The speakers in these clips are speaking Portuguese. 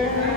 Eu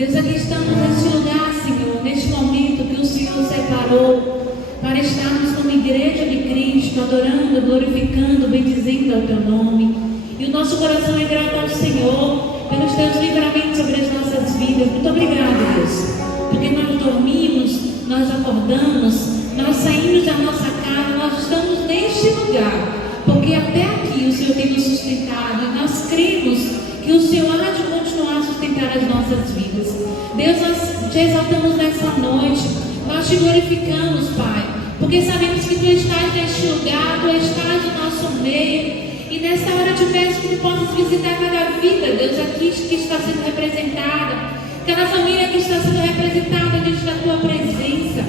Deus, aqui estamos neste lugar, Senhor, neste momento que o Senhor separou para estarmos como igreja de Cristo, adorando, glorificando, bendizendo ao Teu nome. E o nosso coração é grato ao Senhor pelos Teus livramentos sobre as nossas vidas. Muito obrigado, Deus, porque nós dormimos, nós acordamos, nós saímos da nossa casa, nós estamos neste lugar, porque até aqui o Senhor tem nos sustentado e nós cremos que o Senhor há de continuar a sustentar as nossas vidas. Deus, nós te exaltamos nessa noite, nós te glorificamos, Pai, porque sabemos que Tu estás neste lugar, Tu estás no nosso meio. E nesta hora te peço que Tu possas visitar cada vida, Deus, aqui que está sendo representada, cada família que está sendo representada diante da Tua presença.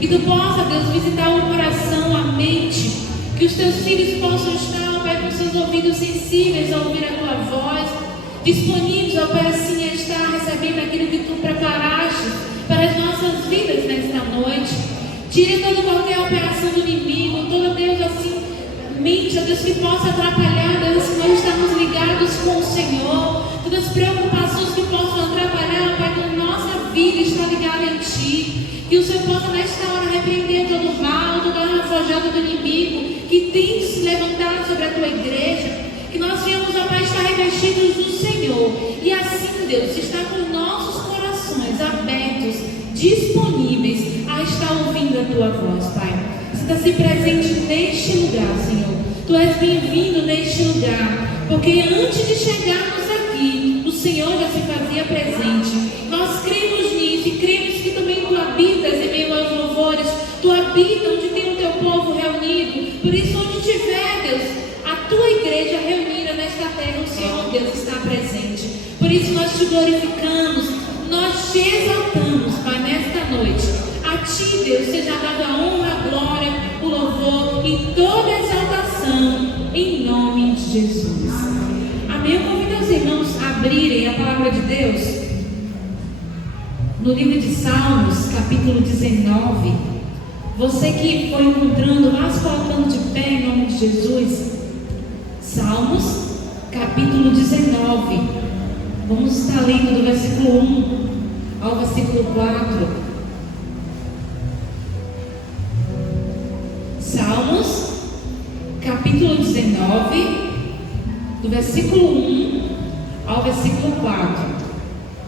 Que Tu possa, Deus, visitar o coração, a mente, que os Teus filhos possam estar, Pai, com seus ouvidos sensíveis a ouvir a Tua voz, disponíveis, ó Pai, assim a estar recebendo aquilo que Tu preparaste para as nossas vidas nesta noite. Tire toda qualquer operação do inimigo, toda, Deus, assim, mente, ó Deus, que possa atrapalhar, Deus, se nós estamos ligados com o Senhor, todas as preocupações que possam atrapalhar, ó Pai, toda a nossa vida está ligada em Ti. Que o Senhor possa nesta hora repreender todo o mal, toda a arma forjada do inimigo que tem se levantado sobre a Tua igreja. Que nós venhamos, ó Pai, estar revestidos do Senhor. E assim, Deus, estar com nossos corações abertos, disponíveis a estar ouvindo a Tua voz, Pai. Sinta-se presente neste lugar, Senhor. Tu és bem-vindo neste lugar, porque antes de chegarmos aqui, o Senhor já se fazia presente. Nós cremos nisso e cremos que também Tu habitas em meio aos louvores. Tu habitas onde tem o Teu povo reunido. Por isso, onde tiver, Deus, a Tua igreja reunida nesta terra, o Senhor, Deus, está presente. Por isso nós Te glorificamos, nós Te exaltamos, Pai, nesta noite. A Ti, Deus, seja dada a honra, a glória, o louvor e toda a exaltação, em nome de Jesus. Amém? Eu convido os irmãos a abrirem a palavra de Deus no livro de Salmos, capítulo 19. Você que foi encontrando, mas colocando de pé em nome de Jesus. Salmos, capítulo 19. Vamos estar lendo do versículo 1 ao versículo 4. Salmos, capítulo 19, do versículo 1 ao versículo 4,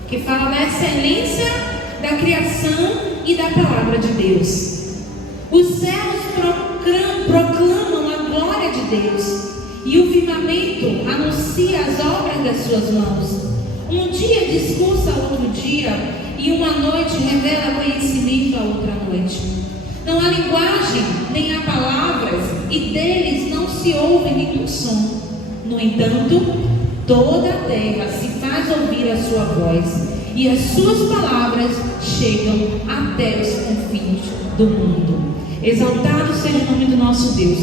que fala da excelência da criação e da palavra de Deus. Os céus proclamam a glória de Deus, e o firmamento anuncia as obras das suas mãos. Um dia discursa ao outro dia, e uma noite revela conhecimento à outra noite. Não há linguagem, nem há palavras, e deles não se ouve nenhum som. No entanto, toda a terra se faz ouvir a sua voz, e as suas palavras chegam até os confins do mundo. Exaltado seja o nome do nosso Deus.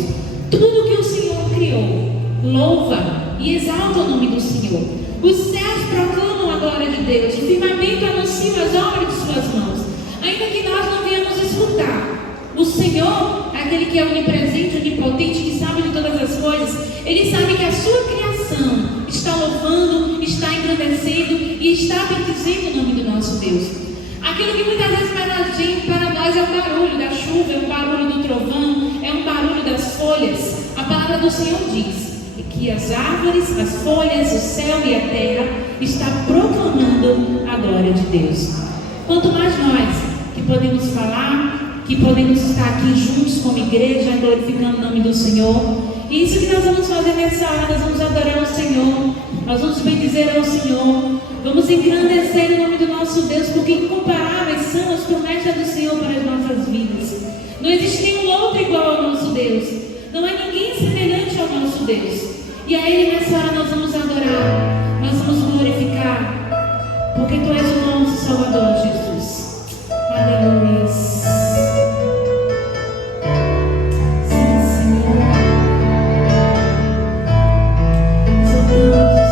Tudo que o Senhor criou, louva e exalta o nome do Senhor. Os céus proclamam a glória de Deus, o firmamento anuncia as obras de suas mãos. Ainda que nós não venhamos escutar, o Senhor é aquele que é onipresente, onipotente, que sabe de todas as coisas. Ele sabe que a sua criação está louvando, está engrandecendo e está bendizendo o nome do nosso Deus. Aquilo que muitas vezes para nós é o barulho da chuva, é o barulho do trovão, é um barulho das folhas. A palavra do Senhor diz que as árvores, as folhas, o céu e a terra estão proclamando a glória de Deus. Quanto mais nós que podemos falar, que podemos estar aqui juntos como igreja, glorificando o nome do Senhor. E isso que nós vamos fazer nessa hora, nós vamos adorar ao Senhor, nós vamos bendizer ao Senhor, vamos engrandecer o nome do nosso Deus, porque incomparáveis são as promessas do Senhor para as nossas vidas. Não existe nenhum outro igual ao nosso Deus, não há ninguém semelhante ao nosso Deus. E a Ele nessa hora nós vamos adorar, nós vamos glorificar, porque Tu és o nosso Salvador, Jesus. Aleluia. Outro igual não há.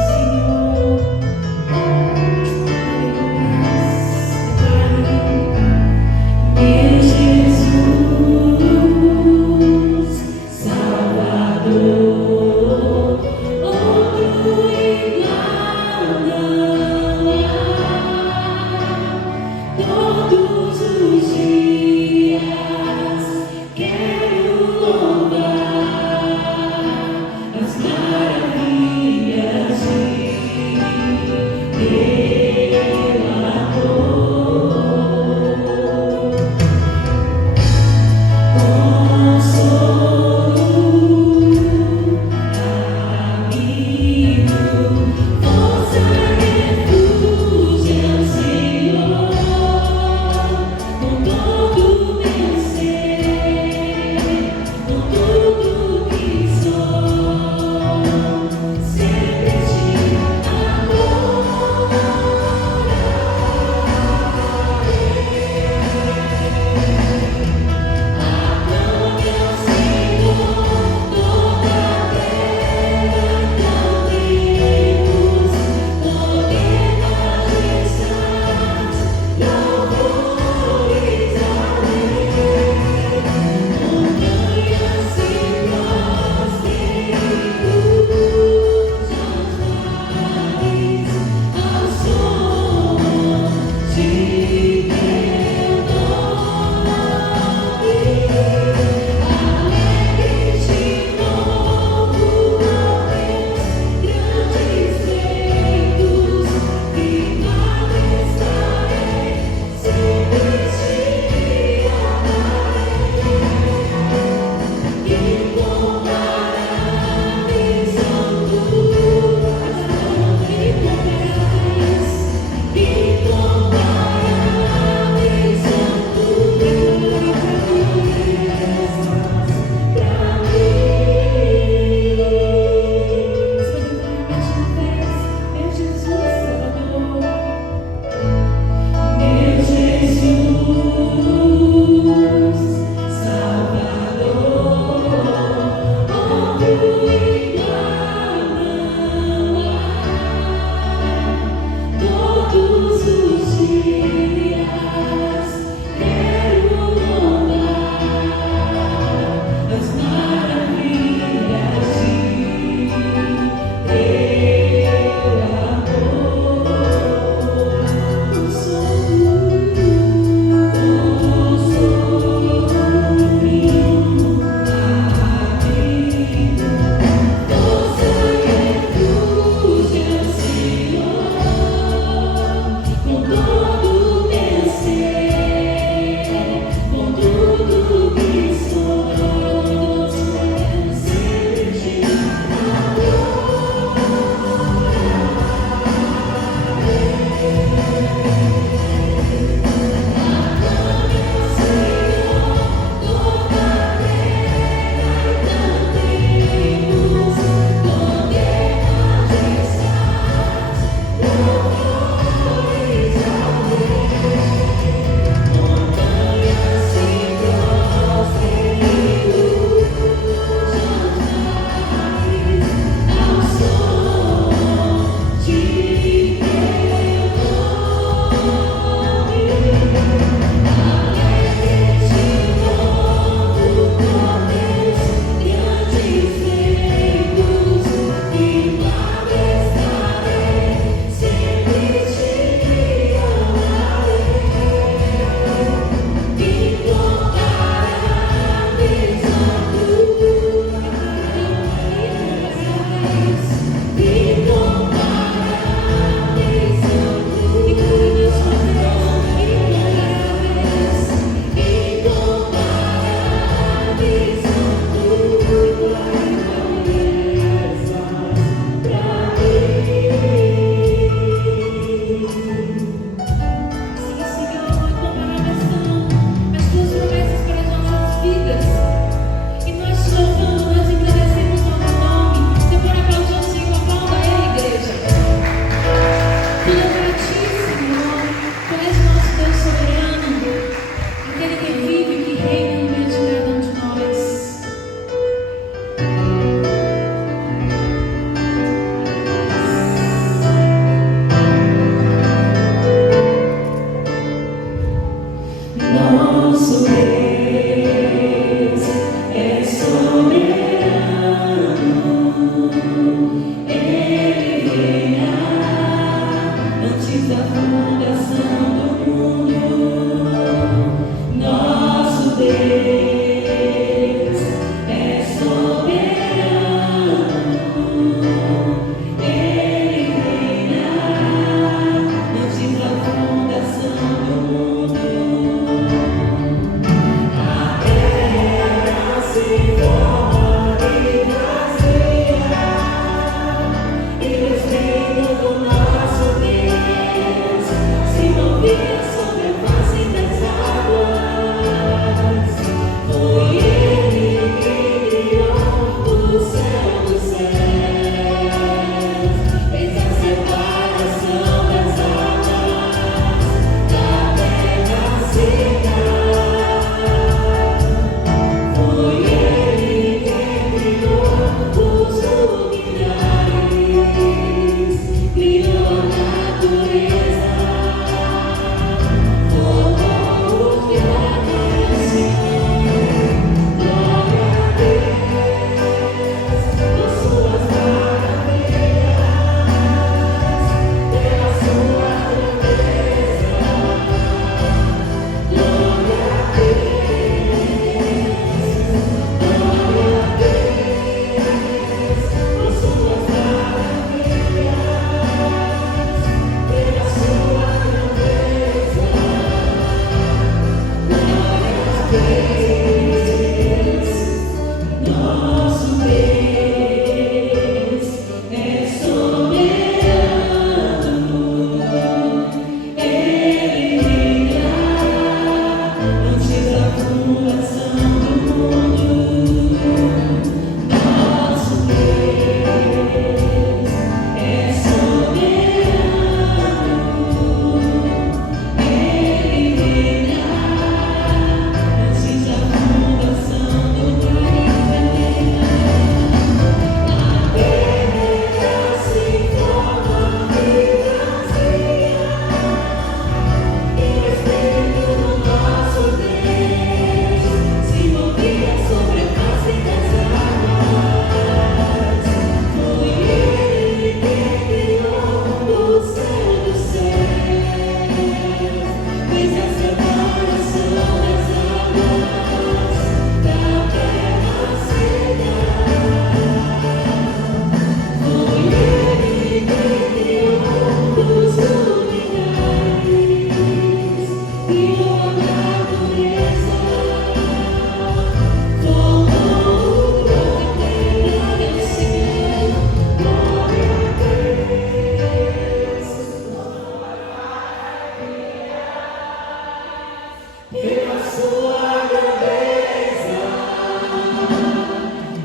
pela sua grandeza.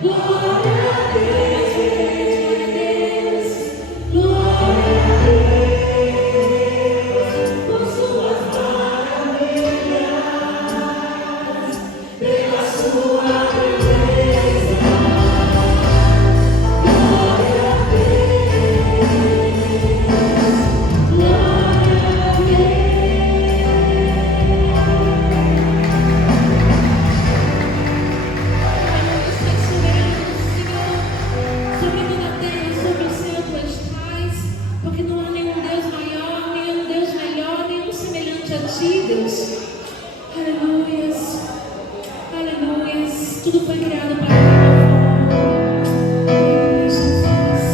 Glória a Deus, glória a Deus, por suas maravilhas, pela sua grandeza. Glória a Deus, glória a Deus. Aleluias, aleluias. Tudo foi criado para Jesus.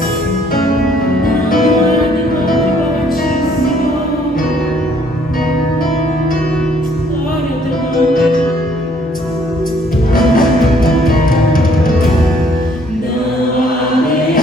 Não há nenhum igual a ti, Senhor. Glória ao teu nome. Não há Deus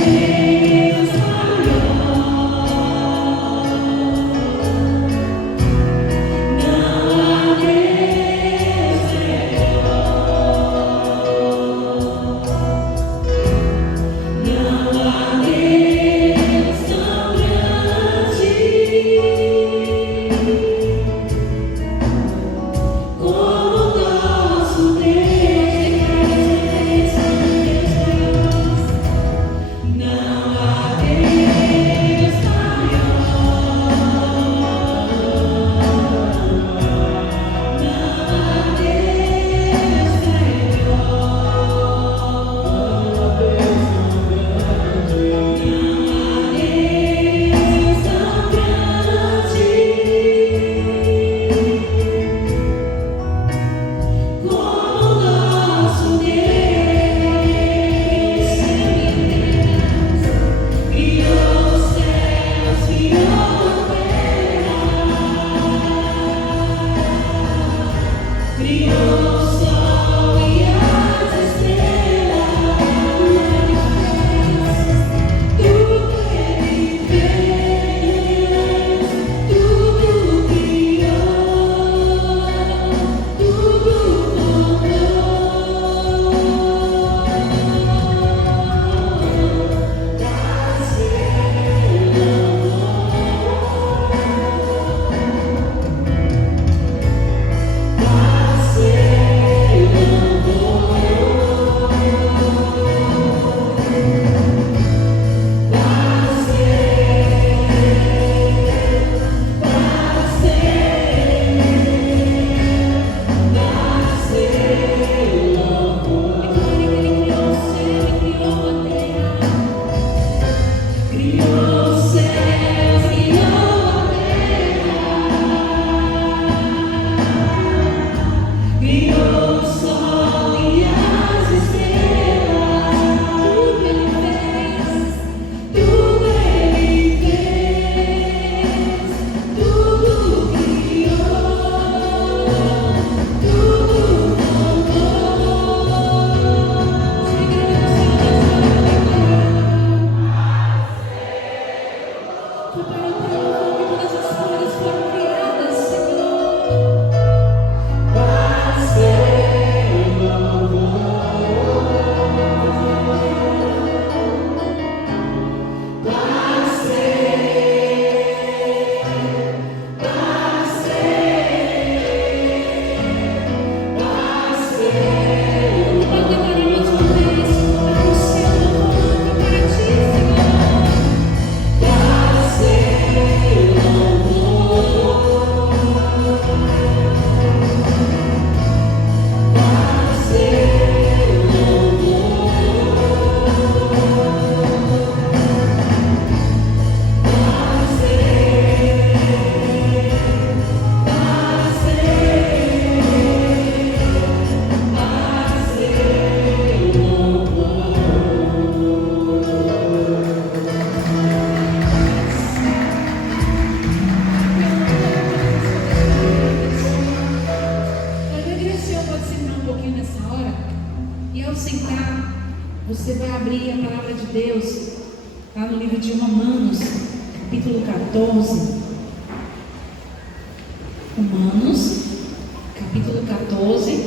capítulo 14.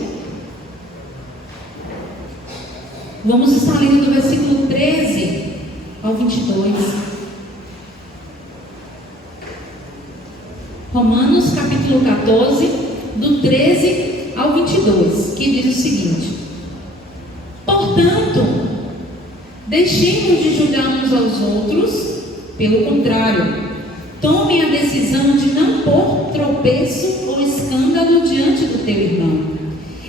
Vamos estar lendo do versículo 13 ao 22. Romanos, capítulo 14, do 13 ao 22, que diz o seguinte: portanto, deixemos de julgar uns aos outros, pelo contrário, tome a decisão de não pôr tropeço ou escândalo diante do teu irmão.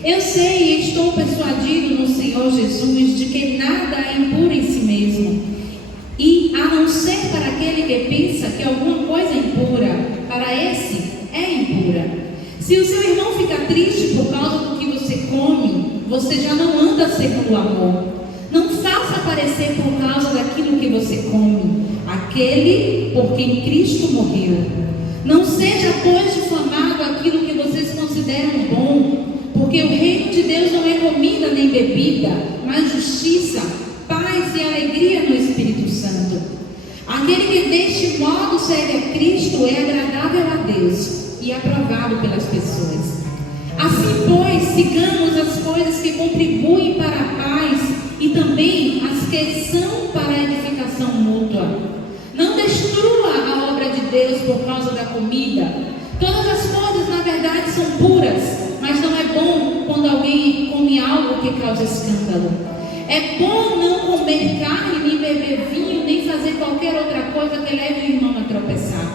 Eu sei e estou persuadido no Senhor Jesus de que nada é impuro em si mesmo, e a não ser para aquele que pensa que alguma coisa é impura, para esse é impura. Se o seu irmão fica triste por causa do que você come, você já não anda segundo o amor. Não faça aparecer por causa daquilo que você come aquele por quem Cristo morreu. Não seja, pois, difamado aquilo que vocês consideram bom, porque o reino de Deus não é comida nem bebida, mas justiça, paz e alegria no Espírito Santo. Aquele que deste modo serve a Cristo é agradável a Deus e aprovado pelas pessoas. Assim, pois, sigamos as coisas que contribuem para a paz e também as que são para a edificação mútua. Não destrua a obra de Deus por causa da comida. Todas as coisas, na verdade, são puras, mas não é bom quando alguém come algo que causa escândalo. É bom não comer carne, nem beber vinho, nem fazer qualquer outra coisa que leve o irmão a tropeçar.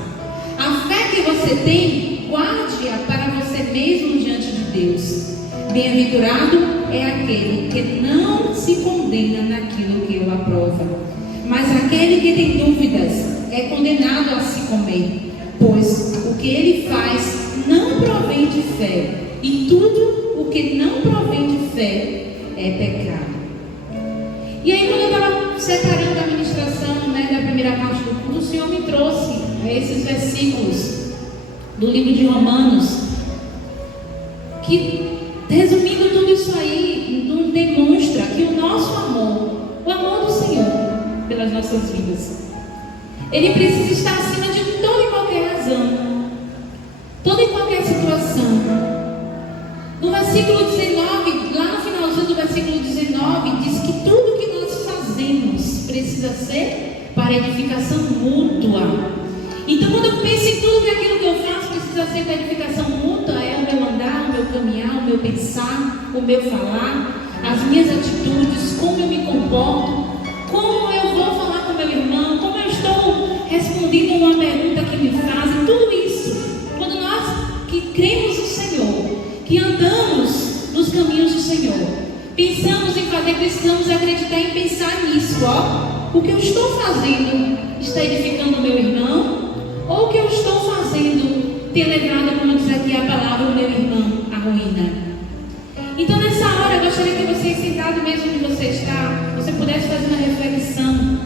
A fé que você tem, guarde-a para você mesmo diante de Deus. Bem-aventurado é aquele que não se condena naquilo que o aprova. Mas aquele que tem dúvidas é condenado a se comer, pois o que ele faz não provém de fé, e tudo o que não provém de fé é pecado. E aí, quando eu estava separando a ministração, da primeira parte do culto, o Senhor me trouxe esses versículos do livro de Romanos, que, resumindo tudo isso aí, demonstra que o nosso amor, o amor do Senhor pelas nossas vidas, ele precisa estar acima de toda e qualquer razão, toda e qualquer situação. No versículo 19, lá no finalzinho do versículo 19, diz que tudo que nós fazemos precisa ser para edificação mútua. Então, quando eu penso em tudo que aquilo que eu faço precisa ser para edificação mútua, é o meu andar, o meu caminhar, o meu pensar, o meu falar, as minhas atitudes, como eu me comporto, como eu vou falar com meu irmão, como eu estou respondendo uma pergunta que me fazem, tudo isso. Quando nós que cremos no Senhor, que andamos nos caminhos do Senhor, pensamos em fazer, precisamos acreditar e pensar nisso, o que eu estou fazendo está edificando o meu irmão, ou o que eu estou fazendo tem levado, como diz aqui a palavra, o meu irmão à ruína. Então, nessa hora, eu gostaria que você, sentado mesmo onde você está, você pudesse fazer uma reflexão,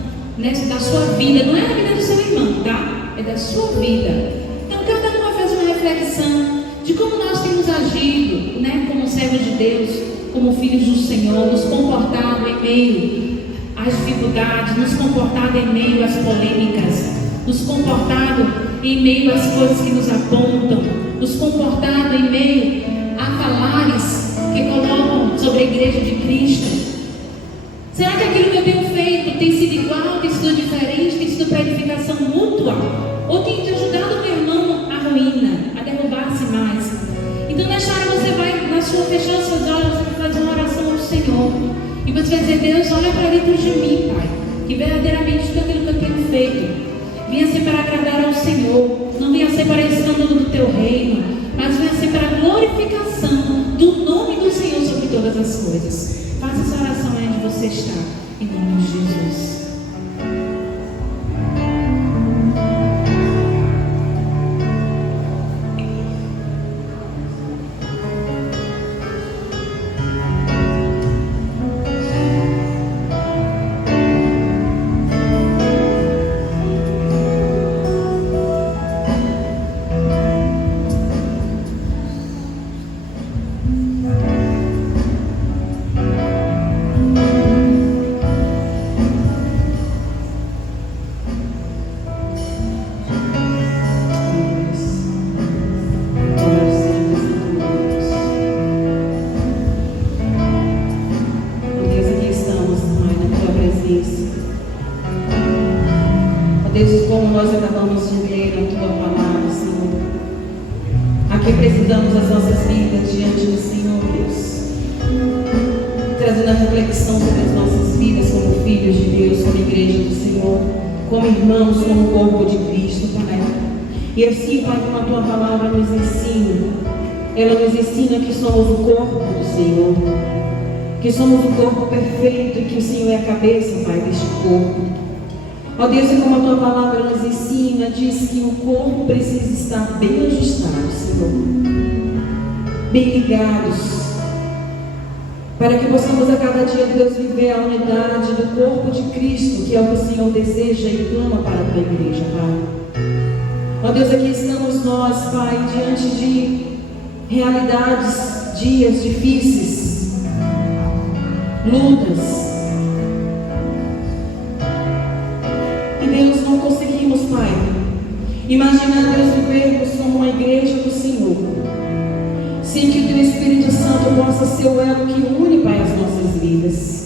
da sua vida. Não é da vida do seu irmão, tá? É da sua vida. Então, cada um vai fazer uma reflexão de como nós temos agido, como servos de Deus, como filhos do Senhor, nos comportado em meio às dificuldades, nos comportado em meio às polêmicas, nos comportado em meio às coisas que nos apontam, nos comportado em meio a falares que colocam sobre a igreja de Cristo. Será que aquilo que eu tenho feito tem sido igual, tem sido diferente, tem sido para edificação mútua? Ou tem te ajudado o meu irmão à ruína, a derrubar-se mais? Então, nesta hora você vai, fechando seus olhos, você vai fazer uma oração ao Senhor. E você vai dizer: Deus, olha para dentro de mim, Pai, que verdadeiramente tudo aquilo que eu tenho feito venha ser para agradar ao Senhor, não venha ser para escândalo do teu reino, mas venha ser para a glorificação do nome do Senhor sobre todas as coisas. Faça essa oração aí onde você está, em nome de Jesus. diante do Senhor, Deus, trazendo a reflexão sobre as nossas vidas como filhos de Deus, como igreja do Senhor, como irmãos, como corpo de Cristo, Pai. E assim, Pai, como a Tua palavra nos ensina, ela nos ensina que somos o corpo do Senhor, que somos o corpo perfeito e que o Senhor é a cabeça, Pai, deste corpo. Ó Deus, e como a Tua palavra nos ensina, diz que o corpo precisa estar bem ajustado, Senhor, bem ligados, para que possamos a cada dia, Deus, viver a unidade do corpo de Cristo, que é o que o Senhor deseja e clama para a Tua igreja, Pai. Ó Deus, aqui estamos nós, Pai, diante de realidades, dias difíceis, lutas. E Deus, não conseguimos, Pai, imaginar, Deus, vivermos como uma igreja do Senhor, sem que o Teu Espírito Santo possa ser o elo que une, Pai, as nossas vidas.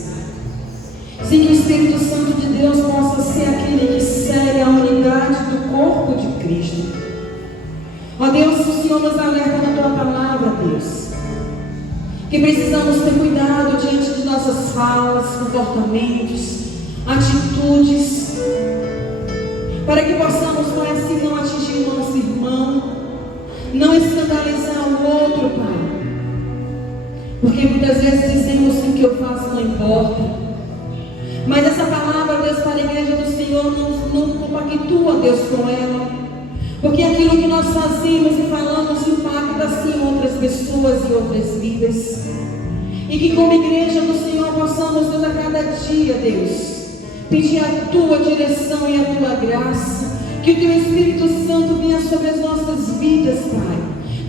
Sem que o Espírito Santo de Deus possa ser aquele que segue a unidade do corpo de Cristo. Ó Deus, o Senhor nos alerta na Tua palavra, Deus, que precisamos ter cuidado diante de nossas falas, comportamentos, atitudes, para que possamos, Pai, assim não atingir o nosso irmão, não escandalizar o outro, Pai. Porque muitas vezes dizemos que o que eu faço não importa. Mas essa palavra, Deus, para a igreja do Senhor não compactua, Deus, com ela. Porque aquilo que nós fazemos e falamos impacta, sim, outras pessoas e outras vidas. E que como igreja do Senhor possamos, Deus, a cada dia, Deus, pedir a Tua direção e a Tua graça. Que o Teu Espírito Santo venha sobre as nossas vidas, Pai.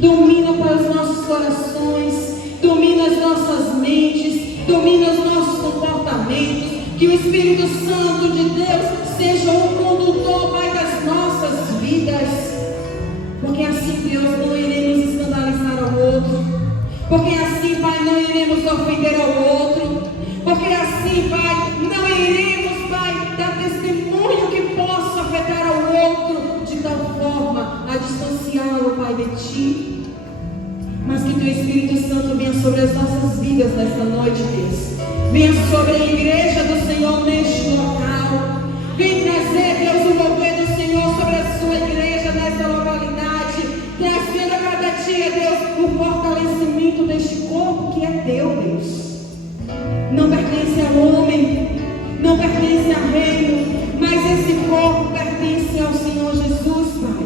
Domina, Pai, os nossos corações, domina as nossas mentes, domina os nossos comportamentos. Que o Espírito Santo de Deus seja o condutor, Pai, das nossas vidas. Porque assim, Deus, não iremos escandalizar ao outro. Porque assim, Pai, não iremos ofender ao outro. Porque assim, Pai, não iremos, Pai, dar testemunho que possa afetar ao outro de tal forma a distanciá-lo, Pai, de Ti. Mas que Teu Espírito Santo venha sobre as nossas vidas nesta noite, Deus. Venha sobre a igreja do Senhor neste local. Vem trazer, Deus, o mover do Senhor sobre a Sua igreja nesta localidade. Trazendo a cada dia, Deus, o fortalecimento deste corpo que é Teu, Deus. Não pertence ao homem, não pertence a reino, mas esse corpo pertence ao Senhor Jesus, Pai.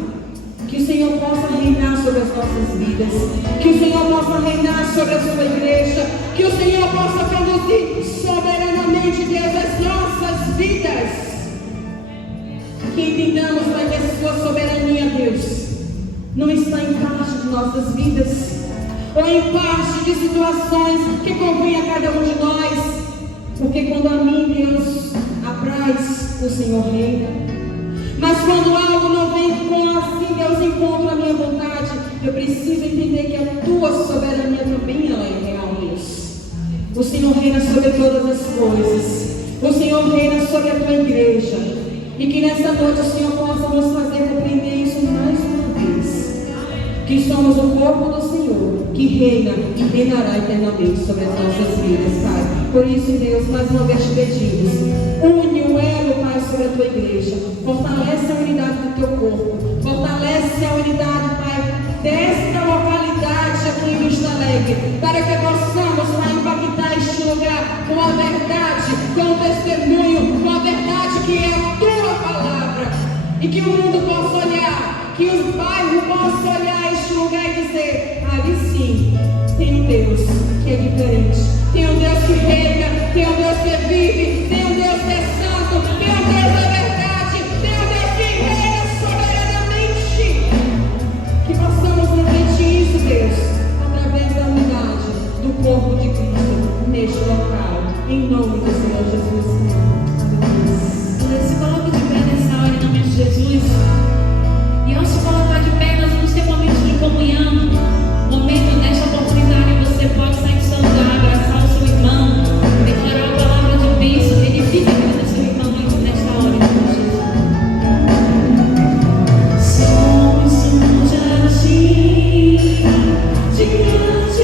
Que o Senhor possa reinar sobre as nossas vidas, que o Senhor possa reinar sobre a Sua igreja, que o Senhor possa conduzir soberanamente, Deus, as nossas vidas. Que entendamos, Pai, que a Sua soberania, Deus, não está em parte de nossas vidas, ou em parte de situações que convém a cada um de nós. Porque quando a mim, Deus, apraz, o Senhor reina. Mas quando algo não vem com assim, Deus, encontra a minha vontade, eu preciso entender que a Tua soberania também ela é real, Deus. O Senhor reina sobre todas as coisas. O Senhor reina sobre a Tua igreja. E que nesta noite o Senhor possa nos fazer compreender isso mais uma vez. Que somos o corpo do Senhor, que reina e reinará eternamente sobre as nossas vidas, Pai. Por isso, Deus, mais uma vez te pedimos, une o elo, Pai, sobre a Tua igreja. Fortalece a unidade do Teu corpo. Fortalece a unidade, Pai, desta localidade aqui em Vista Alegre, para que possamos, Pai, impactar este lugar com a verdade, com o testemunho, com a verdade que é a Tua palavra. E que o mundo possa olhar, que os bairros possam olhar este lugar e dizer: ali sim, tem um Deus que é diferente, tem um Deus que reina, tem um Deus que vive, tem um Deus que é santo, tem um Deus da verdade, tem um Deus que reina soberanamente. Que possamos refletir isso, Deus, através da unidade do corpo de Cristo neste local, em nome do Senhor Jesus. Aleluia. Se coloque de pé nessa hora em nome de Jesus. E ao se colocar de pé, nós vamos ter momentos de comunhão. Momento, nesta oportunidade, você pode sair do seu lugar, abraçar o seu irmão, declarar a palavra de bênção, edifica a vida do seu irmão nesta hora, em nome de Jesus. Somos um jardim diante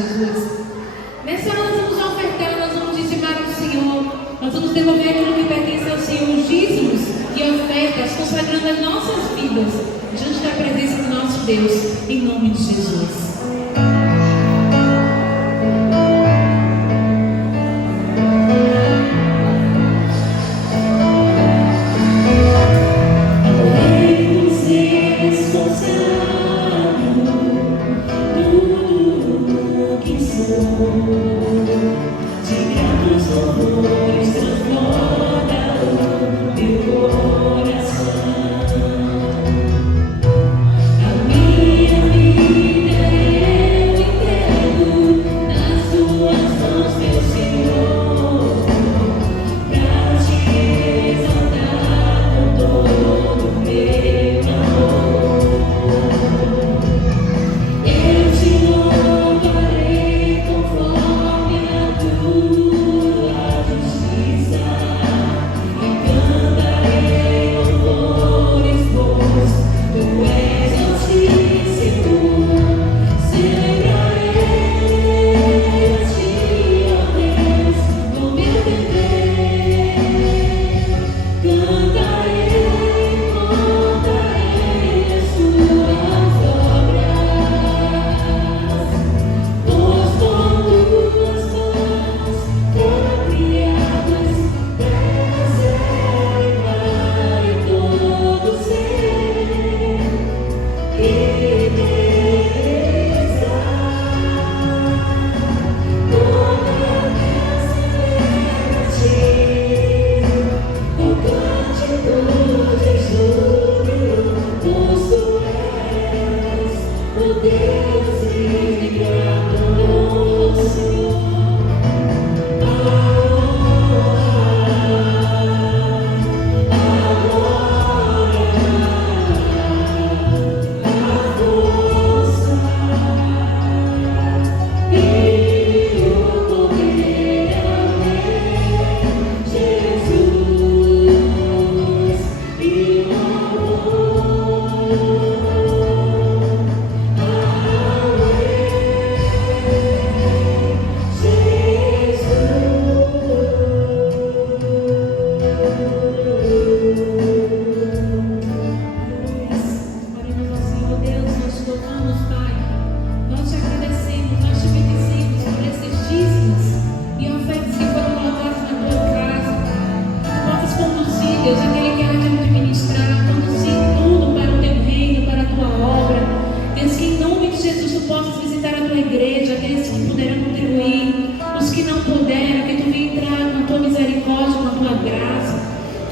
Jesus. Nessa hora nós vamos ofertar, nós vamos dizimar ao Senhor, nós vamos devolver aquilo que pertence ao Senhor, os dízimos e ofertas, consagrando as nossas vidas diante da presença do nosso Deus, em nome de Jesus.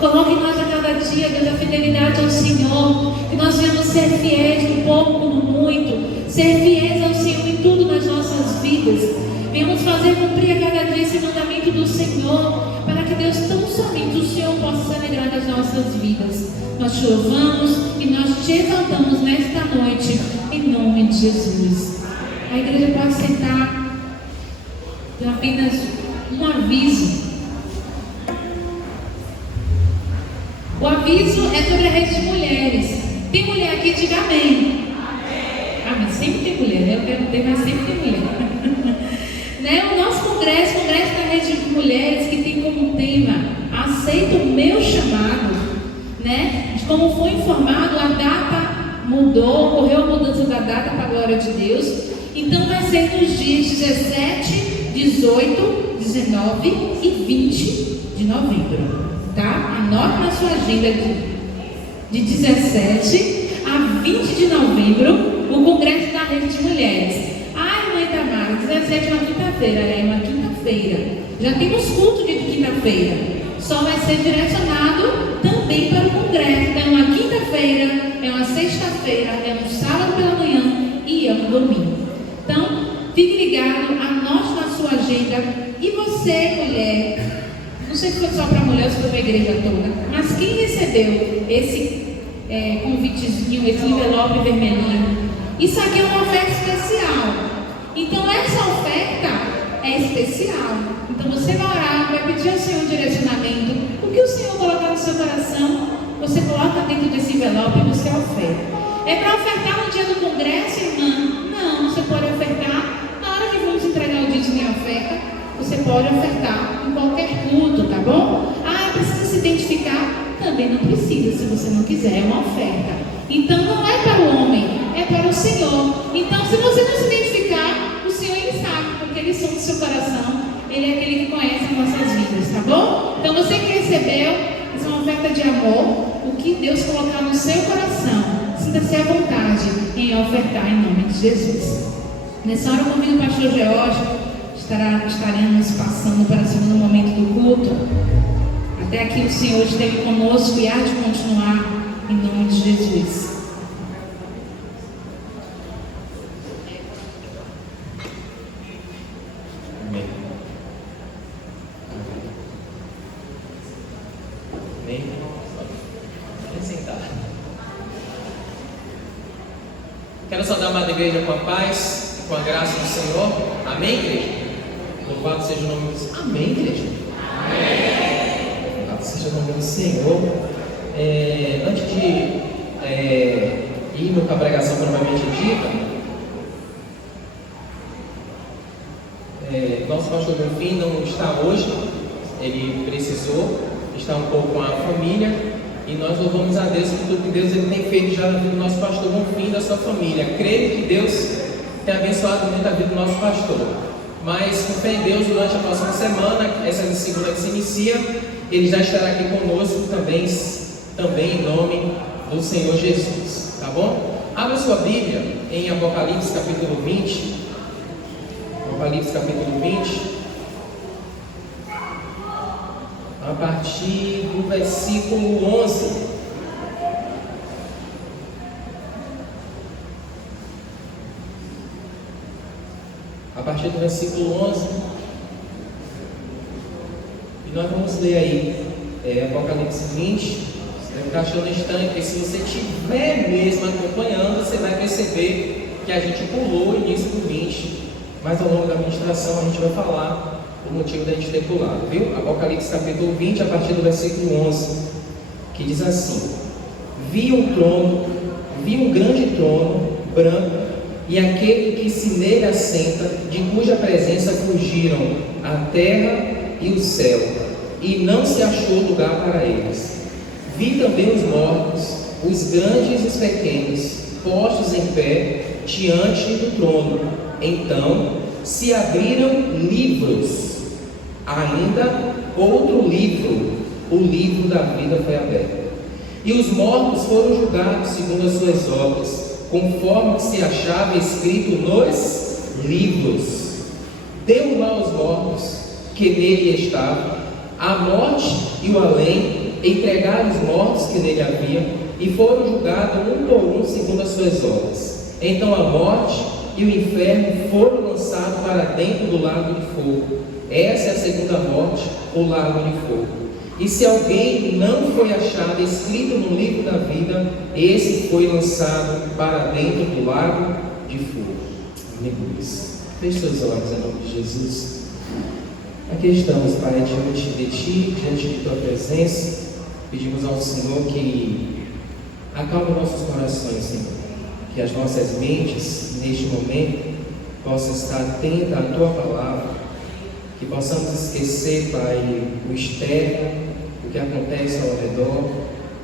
Coloque em nós a cada dia, Deus, a fidelidade ao Senhor. Que nós venhamos ser fiéis no pouco, no muito. Ser fiéis ao Senhor em tudo nas nossas vidas. Venhamos fazer cumprir a cada dia esse mandamento do Senhor. Para que Deus, tão somente o Senhor, possa se alegrar das nossas vidas. Nós te louvamos e nós te exaltamos nesta noite. Em nome de Jesus. A igreja pode sentar. Tem apenas um aviso. O aviso é sobre a rede de mulheres. Tem mulher aqui? Diga amém. Amém. Sempre tem mulher, né? Eu perguntei, mas sempre tem mulher. Né? O nosso congresso da rede de mulheres, que tem como tema Aceita o meu chamado, né? De como foi informado, a data mudou, ocorreu a mudança da data para a glória de Deus. Então vai ser nos dias 17, 18, 19 e 20 de novembro. Tá? Anote na sua agenda de 17 a 20 de novembro o Congresso da Rede de Mulheres. Irmã Itamara, 17 é uma quinta-feira, é uma quinta-feira. Já temos culto de quinta-feira. Só vai ser direcionado também para o Congresso. É uma quinta-feira, é uma sexta-feira, é um sábado pela manhã e é um domingo. Então, fique ligado, anote na sua agenda. E você, mulher, não sei se foi só para mulher ou se foi para a igreja toda, mas quem recebeu esse convitezinho, esse envelope vermelhinho, isso aqui é uma oferta especial. Então essa oferta é especial. Então você vai orar, vai pedir ao Senhor um direcionamento. O que o Senhor colocar no seu coração, você coloca dentro desse envelope e você oferta. É para ofertar no dia do congresso, irmã? Não, você pode ofertar na hora que vamos pode ofertar em qualquer culto, tá bom? Ah, precisa se identificar? Também não precisa, se você não quiser, é uma oferta. Então não é para o homem, é para o Senhor. Então, se você não se identificar, o Senhor Ele sabe, porque Ele sonda o seu coração. Ele é aquele que conhece as nossas vidas, tá bom? Então você que recebeu, isso é uma oferta de amor. O que Deus colocar no seu coração, sinta-se à vontade em ofertar em nome de Jesus. Nessa hora eu convido o pastor George, estaremos passando para o segundo momento do culto. Até aqui o Senhor esteve conosco e há de continuar em nome de Jesus. Quero saudar a amada igreja com a paz, com a graça do Senhor. Amém, igreja? Louvado seja o nome do Senhor. Amém, igreja? Amém. Louvado seja o nome do Senhor. Antes de irmos para a pregação propriamente dita, nosso pastor Bonfim não está hoje. Ele precisou estar um pouco com a família. E nós louvamos a Deus por tudo que Deus ele tem feito já na vida do nosso pastor Bonfim e da sua família. Creio que Deus tem abençoado muito a vida do nosso pastor. Mas com fé em Deus, durante a próxima semana, essa segunda que se inicia, ele já estará aqui conosco também em nome do Senhor Jesus. Tá bom? Abra sua Bíblia em Apocalipse capítulo 20. Apocalipse capítulo 20. A partir do versículo 11. A partir do versículo 11. E nós vamos ler aí Apocalipse 20. Você vai ficar achando estranho, porque se você estiver mesmo acompanhando, você vai perceber que a gente pulou o início do 20. Mas ao longo da ministração a gente vai falar o motivo da gente ter pulado, viu? Apocalipse capítulo 20, a partir do versículo 11, que diz assim: vi um grande trono branco, e aquele que se nele assenta, de cuja presença fugiram a terra e o céu, e não se achou lugar para eles. Vi também os mortos, os grandes e os pequenos, postos em pé diante do trono. Então se abriram livros. Ainda outro livro, o livro da vida, foi aberto. E os mortos foram julgados segundo as suas obras, conforme que se achava escrito nos livros. Deu lá aos mortos que nele estavam, a morte e o além entregaram os mortos que nele havia, e foram julgados um por um segundo as suas obras. Então a morte e o inferno foram lançados para dentro do lago de fogo. Essa é a segunda morte, o lago de fogo. E se alguém não foi achado escrito no livro da vida, esse foi lançado para dentro do lago de fogo. Amém. Feche seus olhos em nome de Jesus. Aqui estamos, Pai, diante de Ti, diante de Tua presença. Pedimos ao Senhor que acalme nossos corações, Senhor. Que as nossas mentes, neste momento, possam estar atentas à Tua palavra. Que possamos esquecer, Pai, o externo, o que acontece ao redor.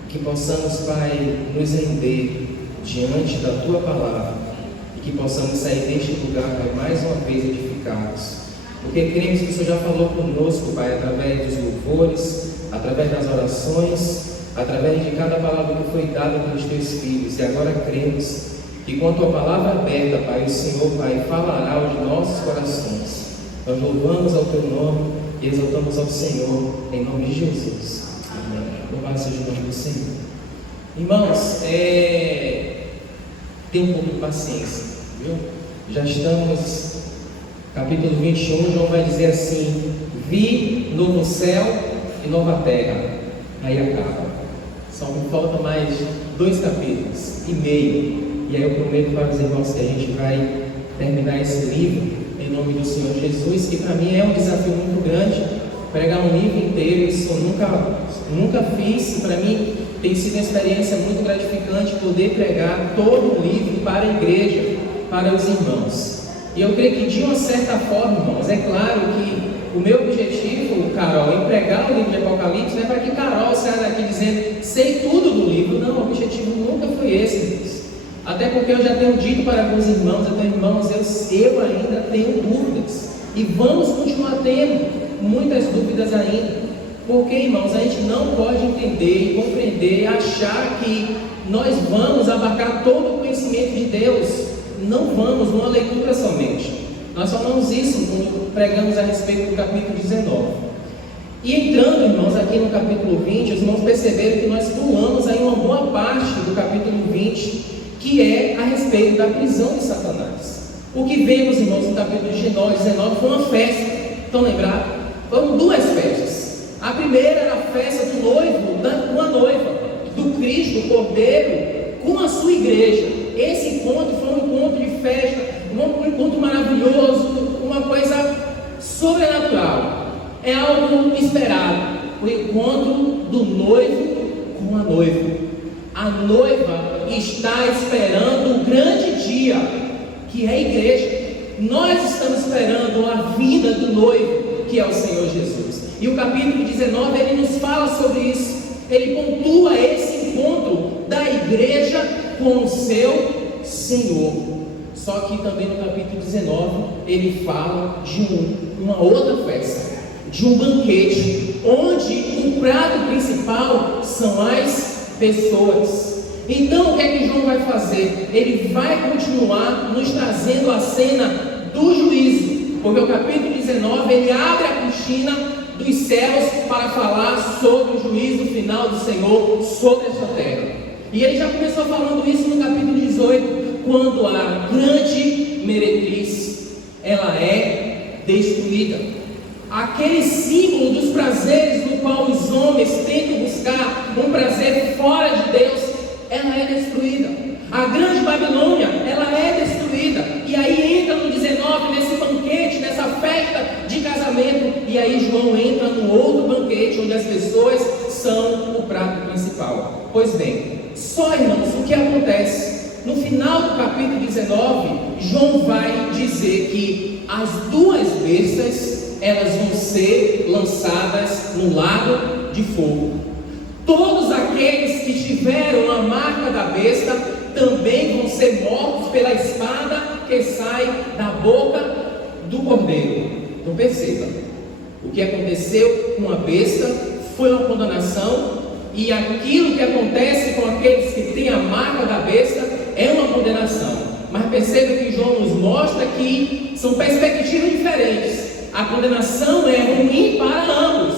Que possamos, Pai, nos render diante da Tua palavra. E que possamos sair deste lugar, Pai, mais uma vez edificados. Porque cremos que o Senhor já falou conosco, Pai, através dos louvores, através das orações, através de cada palavra que foi dada pelos Teus filhos. E agora cremos que com a Tua palavra aberta, Pai, o Senhor, Pai, falará aos nossos corações. Nós louvamos ao Teu nome e exaltamos ao Senhor, em nome de Jesus. Amém. Louvado seja o nome do Senhor. Irmãos, tenha um pouco de paciência, viu? Já estamos, capítulo 21, João vai dizer assim: vi novo céu e nova terra. Aí acaba. Só me falta mais 2 capítulos e meio. E aí eu prometo para os irmãos que a gente vai terminar esse livro em nome do Senhor Jesus, que para mim é um desafio muito grande, pregar um livro inteiro. Isso eu nunca fiz, e para mim tem sido uma experiência muito gratificante poder pregar todo o livro para a igreja, para os irmãos. E eu creio que de uma certa forma, irmãos, é claro que O meu objetivo, Carol, em pregar o livro de Apocalipse, não é para que Carol saia daqui dizendo, sei tudo do livro. Não, o objetivo nunca foi esse, irmãos. Até porque eu já tenho dito para alguns irmãos, eu ainda tenho dúvidas. E vamos continuar tendo muitas dúvidas ainda. Porque, irmãos, a gente não pode entender e compreender, achar que nós vamos abarcar todo o conhecimento de Deus. Não vamos numa leitura somente. Nós falamos isso quando pregamos a respeito do capítulo 19. E entrando, irmãos, aqui no capítulo 20, os irmãos perceberam que nós pulamos aí uma boa parte do capítulo 20, que é a respeito da prisão de Satanás. O que vemos, irmãos, no capítulo 19 foi uma festa. Estão lembrados? Foram duas festas. A primeira era a festa do noivo com a noiva, do Cristo, do Cordeiro, com a sua igreja. Esse encontro foi um encontro de festa, um encontro maravilhoso, uma coisa sobrenatural. É algo esperado, o encontro do noivo com a noiva. A noiva está esperando o grande dia, que é a igreja. Nós estamos esperando a vinda do noivo, que é o Senhor Jesus. E o capítulo 19, ele nos fala sobre isso. Ele pontua esse encontro da igreja com o seu Senhor. Só que também no capítulo 19, ele fala de uma outra festa, de um banquete, onde o prato principal são as pessoas. Então o que é que João vai fazer? Ele vai continuar nos trazendo a cena do juízo, porque o capítulo 19, ele abre a cortina dos céus para falar sobre o juízo final do Senhor sobre esta terra. E ele já começou falando isso no capítulo 18, quando a grande meretriz, ela é destruída. Aquele símbolo dos prazeres no qual os homens tentam buscar um prazer fora de Deus, ela é destruída. A grande Babilônia, ela é destruída. E aí entra no 19, nesse banquete, nessa festa de casamento. E aí João entra no outro banquete, onde as pessoas são o prato principal. Pois bem, só, irmãos, o que acontece? No final do capítulo 19, João vai dizer que as duas bestas, elas vão ser lançadas no lago de fogo. Todos aqueles que tiveram a marca da besta também vão ser mortos pela espada que sai da boca do cordeiro. Então perceba, o que aconteceu com a besta foi uma condenação, e aquilo que acontece com aqueles que têm a marca da besta é uma condenação. Mas perceba que João nos mostra que são perspectivas diferentes. A condenação é ruim para ambos,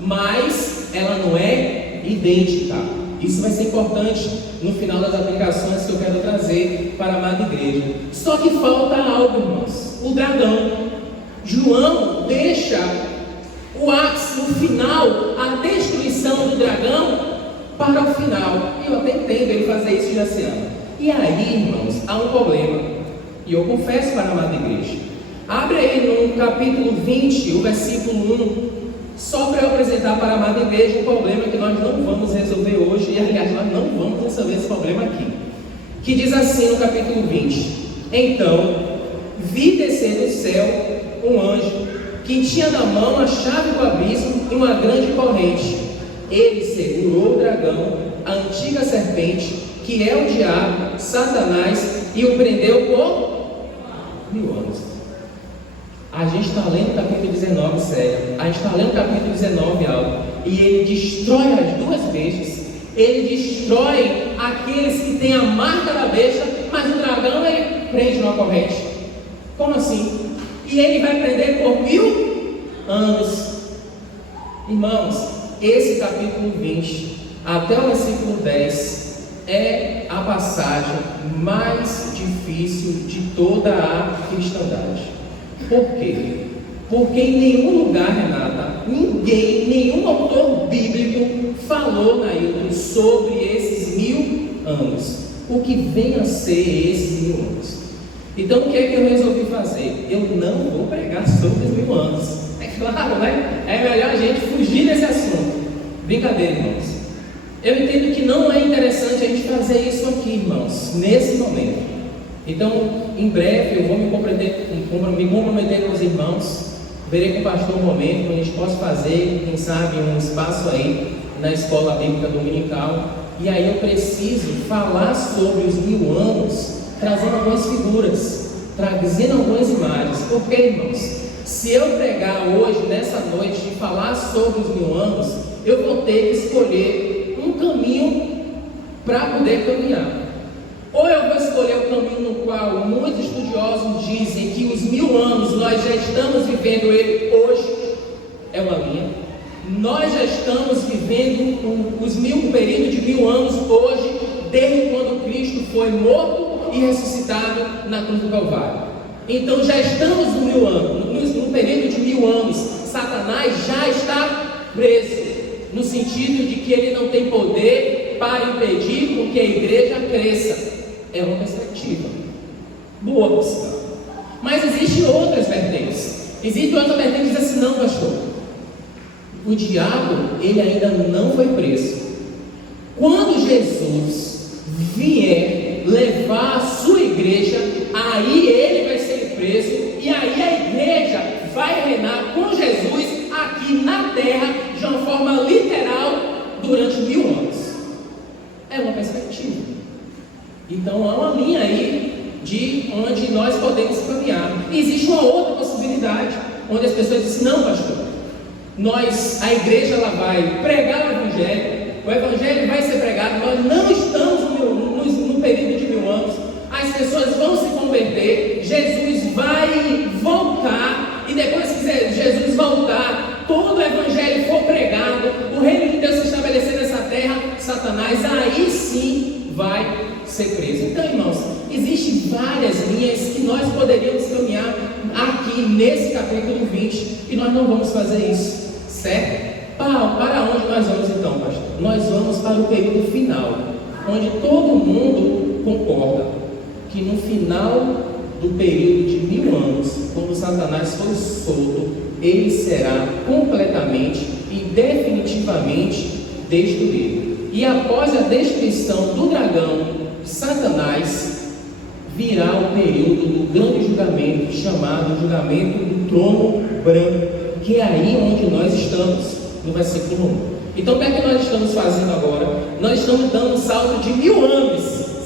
mas ela não é idêntica. Isso vai ser importante no final das aplicações que eu quero trazer para a amada igreja. Só que falta algo, irmãos: o dragão. João deixa o ápice, no final, a destruição do dragão para o final. E eu até entendo ele fazer isso já esse ano. E aí, irmãos, há um problema. E eu confesso para a amada igreja. Abre aí no capítulo 20, o versículo 1. Só para eu apresentar para a amada igreja um problema que nós não vamos resolver hoje. E aliás, nós não vamos resolver esse problema aqui. Que diz assim no capítulo 20: Então, vi descer do céu um anjo, que tinha na mão a chave do abismo e uma grande corrente. Ele segurou o dragão, a antiga serpente, que é o diabo, Satanás, e o prendeu por 1000 anos. A gente está lendo o capítulo 19, sério. A gente está lendo o capítulo 19, algo. E ele destrói as duas bestas. Ele destrói aqueles que têm a marca da besta, mas o dragão ele prende numa corrente. Como assim? E ele vai prender por 1000 anos. Irmãos, esse capítulo 20, até o versículo 10, é a passagem mais difícil de toda a cristandade. Por quê? Porque em nenhum lugar, Renata, nenhum autor bíblico falou, Nailton, sobre esses 1000 anos. O que vem a ser esses 1000 anos? Então, o que é que eu resolvi fazer? Eu não vou pregar sobre os 1000 anos. É claro, né? É melhor a gente fugir desse assunto. Brincadeira, irmãos. Eu entendo que não é interessante a gente fazer isso aqui, irmãos, nesse momento. Então, em breve, eu vou me comprometer com os irmãos verei com o pastor um momento que a gente possa fazer, quem sabe, um espaço aí na escola bíblica dominical. E aí eu preciso falar sobre os 1000 anos, trazendo algumas figuras, trazendo algumas imagens. Porque, irmãos, se eu pregar hoje, nessa noite, e falar sobre os 1000 anos, eu vou ter que escolher um caminho para poder caminhar. Ou eu vou escolher o caminho no qual muitos estudiosos dizem que os 1000 anos nós já estamos vivendo ele hoje, é uma linha. Nós já estamos vivendo o período de 1000 anos hoje, desde quando Cristo foi morto e ressuscitado na cruz do Calvário. Então já estamos no 1000 anos, no período de 1000 anos. Satanás já está preso, no sentido de que ele não tem poder para impedir com que a igreja cresça. É uma perspectiva boa, pessoal. Mas existem outras vertentes. Existe outra vertente que diz assim: não, pastor, o diabo, ele ainda não foi preso. Quando Jesus vier levar a sua igreja, aí ele vai ser preso, e aí a igreja vai reinar com Jesus aqui na terra, de uma forma literal, durante 1000 anos. É uma perspectiva. Então há uma linha aí de onde nós podemos caminhar. Existe uma outra possibilidade, onde as pessoas dizem: não, pastor, a igreja ela vai pregar o evangelho vai ser pregado, nós não estamos no período de 1000 anos, as pessoas vão se converter, Jesus vai voltar, e depois que Jesus voltar, todo o evangelho for pregado, o reino de Deus se estabelecer nessa terra, Satanás aí sim vai ser preso. Então, irmãos, existem várias linhas que nós poderíamos caminhar aqui nesse capítulo 20, e nós não vamos fazer isso, certo? Para onde nós vamos então, pastor? Nós vamos para o período final, onde todo mundo concorda que no final do período de 1000 anos, quando Satanás for solto, ele será completamente e definitivamente destruído. E após a destruição do dragão, Satanás, virá o período do grande julgamento, chamado julgamento do trono branco, que é aí onde nós estamos, no versículo 1. Então o que é que nós estamos fazendo agora? Nós estamos dando um salto de 1000 anos,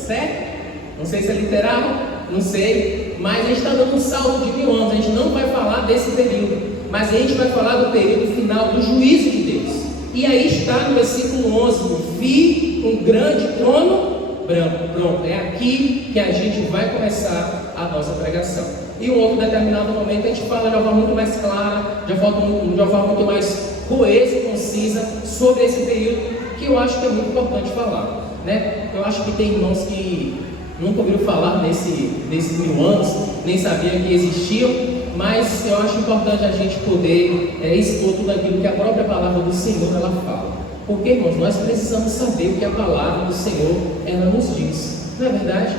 certo? Não sei se é literal, não sei, mas a gente está dando um salto de 1000 anos. A gente não vai falar desse período, mas a gente vai falar do período final do juízo de Deus. E aí está no versículo 11: vi um grande trono branco. Pronto, é aqui que a gente vai começar a nossa pregação. E um outro determinado momento a gente fala de uma forma muito mais clara, de uma forma muito mais coesa e concisa sobre esse período, que eu acho que é muito importante falar, né? Eu acho que tem irmãos que nunca ouviram falar nesses 1000 anos, nem sabiam que existiam, mas eu acho importante a gente poder expor tudo aquilo que a própria palavra do Senhor ela fala. Porque, irmãos, nós precisamos saber o que a palavra do Senhor ela nos diz. Não é verdade?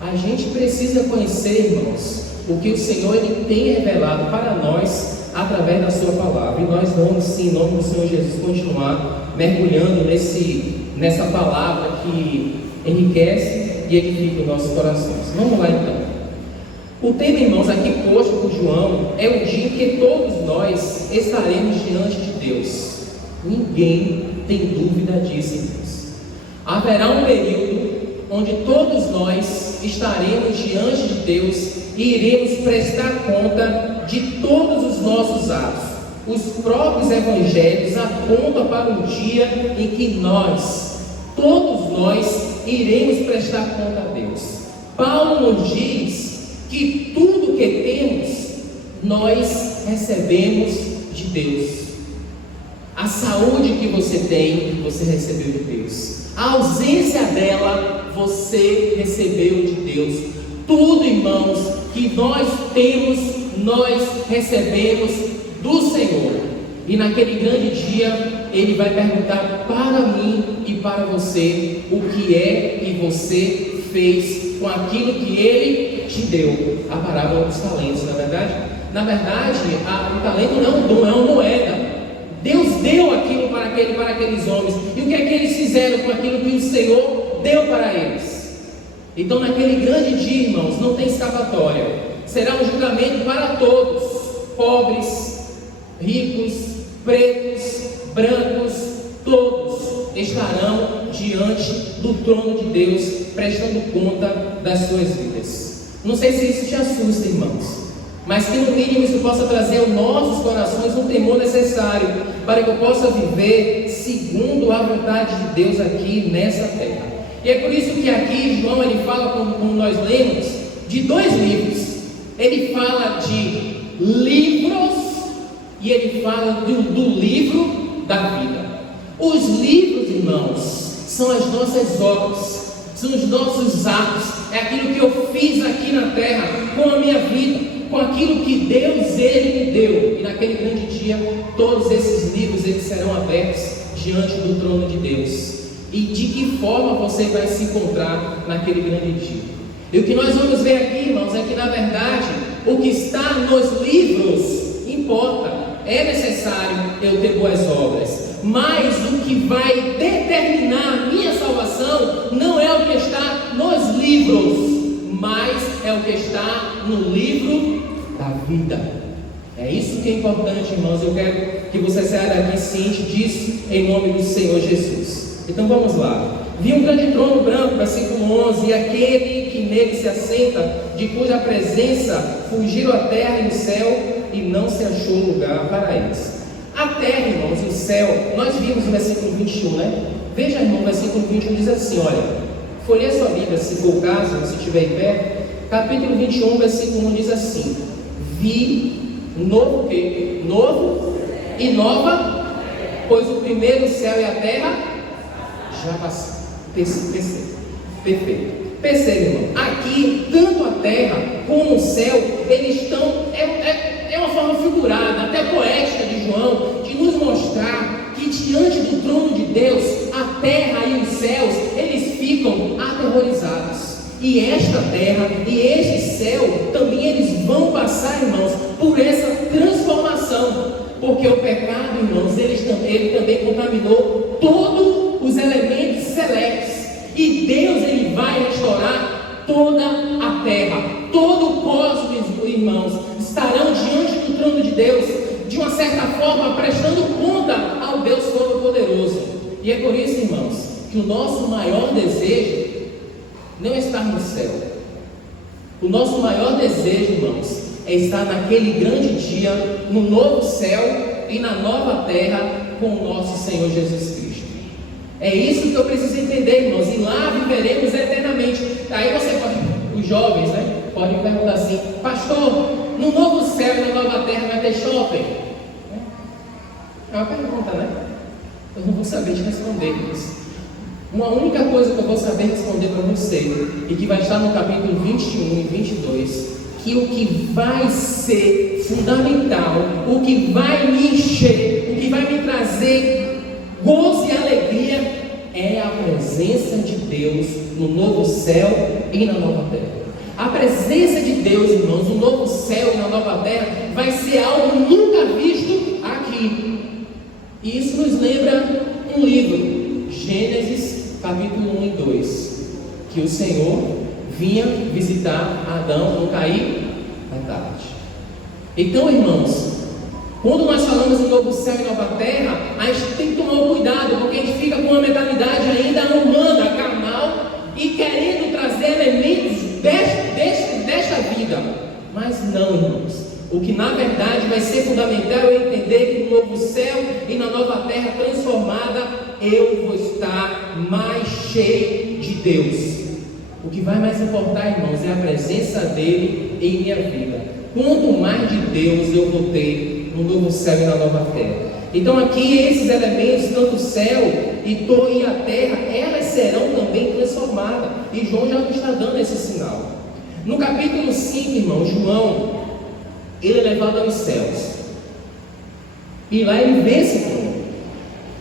A gente precisa conhecer, irmãos, o que o Senhor ele tem revelado para nós através da sua palavra. E nós vamos, sim, em nome do Senhor Jesus, continuar mergulhando nessa palavra que enriquece e edifica os nossos corações. Vamos lá então. O tema, irmãos, aqui posto por João é o dia em que todos nós estaremos diante de Deus. Ninguém tem dúvida disso, irmãos. Haverá um período onde todos nós estaremos diante de Deus e iremos prestar conta de todos os nossos atos. Os próprios evangelhos apontam para um dia em que todos nós, iremos prestar conta a Deus. Paulo nos diz que tudo que temos, nós recebemos de Deus. A saúde que você tem, você recebeu de Deus. A ausência dela, você recebeu de Deus. Tudo, irmãos, que nós temos, nós recebemos do Senhor. E naquele grande dia, Ele vai perguntar para mim e para você o que é que você fez com aquilo que Ele te deu. A parábola dos talentos, não é verdade? Na verdade, o talento não é um dom, é uma moeda. Deus deu aquilo para aqueles homens. E o que é que eles fizeram com aquilo que o Senhor deu para eles? Então naquele grande dia, irmãos, não tem escapatória. Será um julgamento para todos. pobres, ricos, pretos, brancos, todos estarão diante do trono de Deus, prestando conta das suas vidas. Não sei se isso te assusta, irmãos, mas que no mínimo isso possa trazer aos nossos corações um temor necessário para que eu possa viver segundo a vontade de Deus aqui nessa terra. E é por isso que aqui João ele fala, como nós lemos, de dois livros. Ele fala de livros e ele fala do livro da vida. Os livros, irmãos, são as nossas obras, são os nossos atos, é aquilo que eu fiz aqui na terra com a minha vida, com aquilo que Deus ele me deu. E naquele grande dia, todos esses livros eles serão abertos diante do trono de Deus. E de que forma você vai se encontrar naquele grande dia? E o que nós vamos ver aqui, irmãos, é que na verdade o que está nos livros importa. É necessário eu ter boas obras, mas o que vai determinar a minha salvação não é o que está nos livros, mas é o que está no livro da vida. É isso que é importante, irmãos. Eu quero que você saia daqui ciente disso, em nome do Senhor Jesus. Então vamos lá. Vi um grande trono branco, versículo 11, e aquele que nele se assenta, de cuja presença fugiram a terra e o céu, e não se achou lugar para eles. A terra, irmãos, e o céu, nós vimos no versículo 21, né? Veja, irmão, o versículo 21 diz assim, olha, folheia sua Bíblia, se for o caso, se estiver em pé, capítulo 21, versículo 1 diz assim, vi novo quê? Novo e nova, pois o primeiro céu e a terra já passaram. Perfeito. Percebe, irmão, aqui, tanto a terra como o céu, eles estão, é uma forma figurada, até poética de João, de nos mostrar que diante do trono de Deus, a terra e os céus, eles ficam aterrorizados. E esta terra e este céu, também eles vão passar, irmãos, por essa transformação, porque o pecado, irmãos, ele também contaminou todos os elementos celestes. E Deus ele vai restaurar toda a terra, todo o cosmos, irmãos, estarão diante do trono de Deus, de uma certa forma, prestando conta ao Deus Todo-Poderoso. E é por isso, irmãos, que o nosso maior desejo não é estar no céu. O nosso maior desejo, irmãos, é estar naquele grande dia, no novo céu e na nova terra, com o nosso Senhor Jesus Cristo. É isso que eu preciso entender, irmãos, e lá viveremos eternamente. Aí você pode, os jovens, né, podem perguntar assim, pastor, no novo céu e na nova terra vai ter shopping? É uma pergunta, né? Eu não vou saber te responder isso. Uma única coisa que eu vou saber responder para você, e que vai estar no capítulo 21 e 22, que o que vai ser fundamental, o que vai me encher, o que vai me trazer gozo e alegria é a presença de Deus no novo céu e na nova terra. A presença de Deus, irmãos, no novo céu e na nova terra vai ser algo nunca visto aqui. E isso nos lembra um livro, Gênesis capítulo 1 e 2, que o Senhor vinha visitar Adão no cair da tarde. Então, irmãos, quando nós falamos em novo céu e nova terra, a gente tem que tomar um cuidado, porque a gente fica com uma mentalidade ainda humana, carnal, e querendo trazer elementos desta vida. Mas não, irmãos. O que na verdade vai ser fundamental é entender que no novo céu e na nova terra transformada, eu vou estar mais cheio de Deus. O que vai mais importar, irmãos, é a presença dele em minha vida. Quanto mais de Deus eu vou ter no novo céu e na nova terra. Então aqui esses elementos, tanto o céu e a terra, elas serão também transformadas. E João já está dando esse sinal. No capítulo 5, irmão, João, ele é levado aos céus. E lá ele vê esse trono.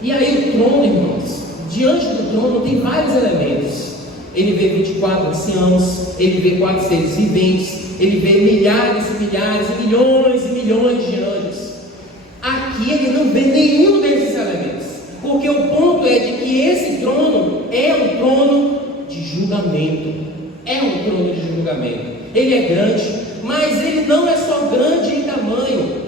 E aí o trono, irmãos, diante do trono tem vários elementos. Ele vê 24 anciãos, ele vê 4 seres viventes, ele vê milhares e milhares e milhões de anjos. Aqui ele não vê nenhum desses elementos, porque o ponto é de que esse trono é um trono de julgamento. É um trono de julgamento. Ele é grande, mas ele não é só grande em tamanho,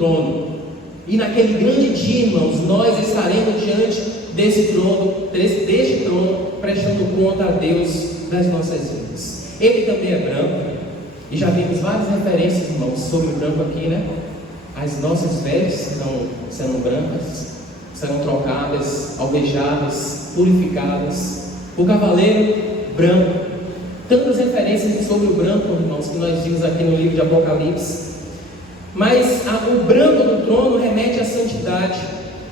trono. E naquele grande dia, irmãos, nós estaremos diante deste trono, prestando conta a Deus das nossas vidas. Ele também é branco, e já vimos várias referências, irmãos, sobre o branco aqui, né? As nossas vestes serão brancas, serão trocadas, alvejadas, purificadas. O cavaleiro branco. Tantas referências sobre o branco, irmãos, que nós vimos aqui no livro de Apocalipse. Mas o branco do trono remete à santidade.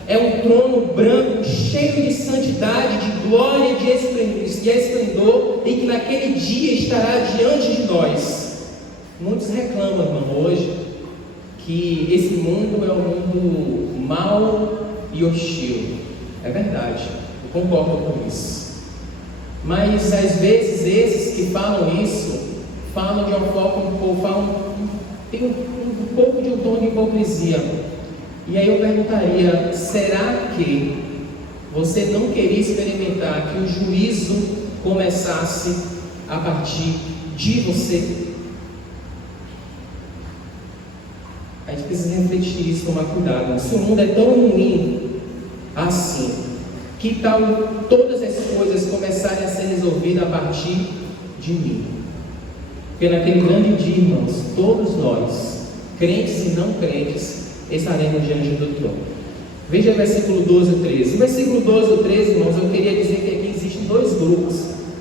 É um trono branco, cheio de santidade, de glória, de esplendor, e que naquele dia estará diante de nós. Muitos reclamam, irmão, hoje, que esse mundo é um mundo mau e hostil. É verdade, eu concordo com isso. Mas às vezes esses que falam isso, falam de uma forma, tem um pouco de um tom de hipocrisia. E aí eu perguntaria, será que você não queria experimentar que o juízo começasse a partir de você? A gente precisa refletir isso, tomar cuidado. Se o mundo é tão ruim assim, que tal todas as coisas começarem a ser resolvidas a partir de mim? Porque naquele grande dia, irmãos, todos nós, crentes e não crentes, estaremos diante do trono. Veja o versículo 12 e 13. No versículo 12 e 13, irmãos, eu queria dizer que aqui existem dois grupos.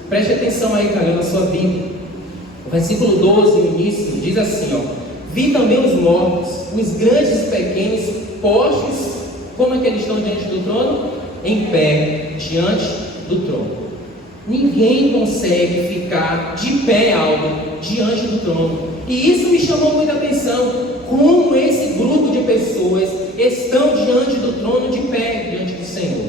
Preste atenção aí, cara, na sua Bíblia. O versículo 12, no início, diz assim, ó: vi também os mortos, os grandes e pequenos, postos. Como é que eles estão diante do trono? Em pé, diante do trono. Ninguém consegue ficar de pé algo diante do trono. E isso me chamou muita atenção. Como esse grupo de pessoas estão diante do trono de pé, diante do Senhor.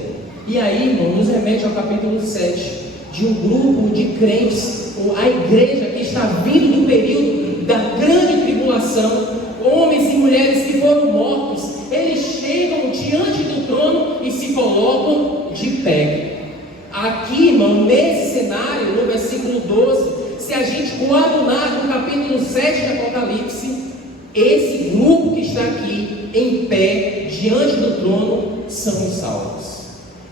E aí, irmão, nos remete ao capítulo 7, de um grupo de crentes, a igreja que está vindo do período da grande tribulação, homens e mulheres que foram mortos, eles chegam diante do trono e se colocam de pé. Aqui, irmão, nesse cenário, no versículo 12, se a gente coadunar com o capítulo 7 de Apocalipse, esse grupo que está aqui em pé diante do trono são os salvos.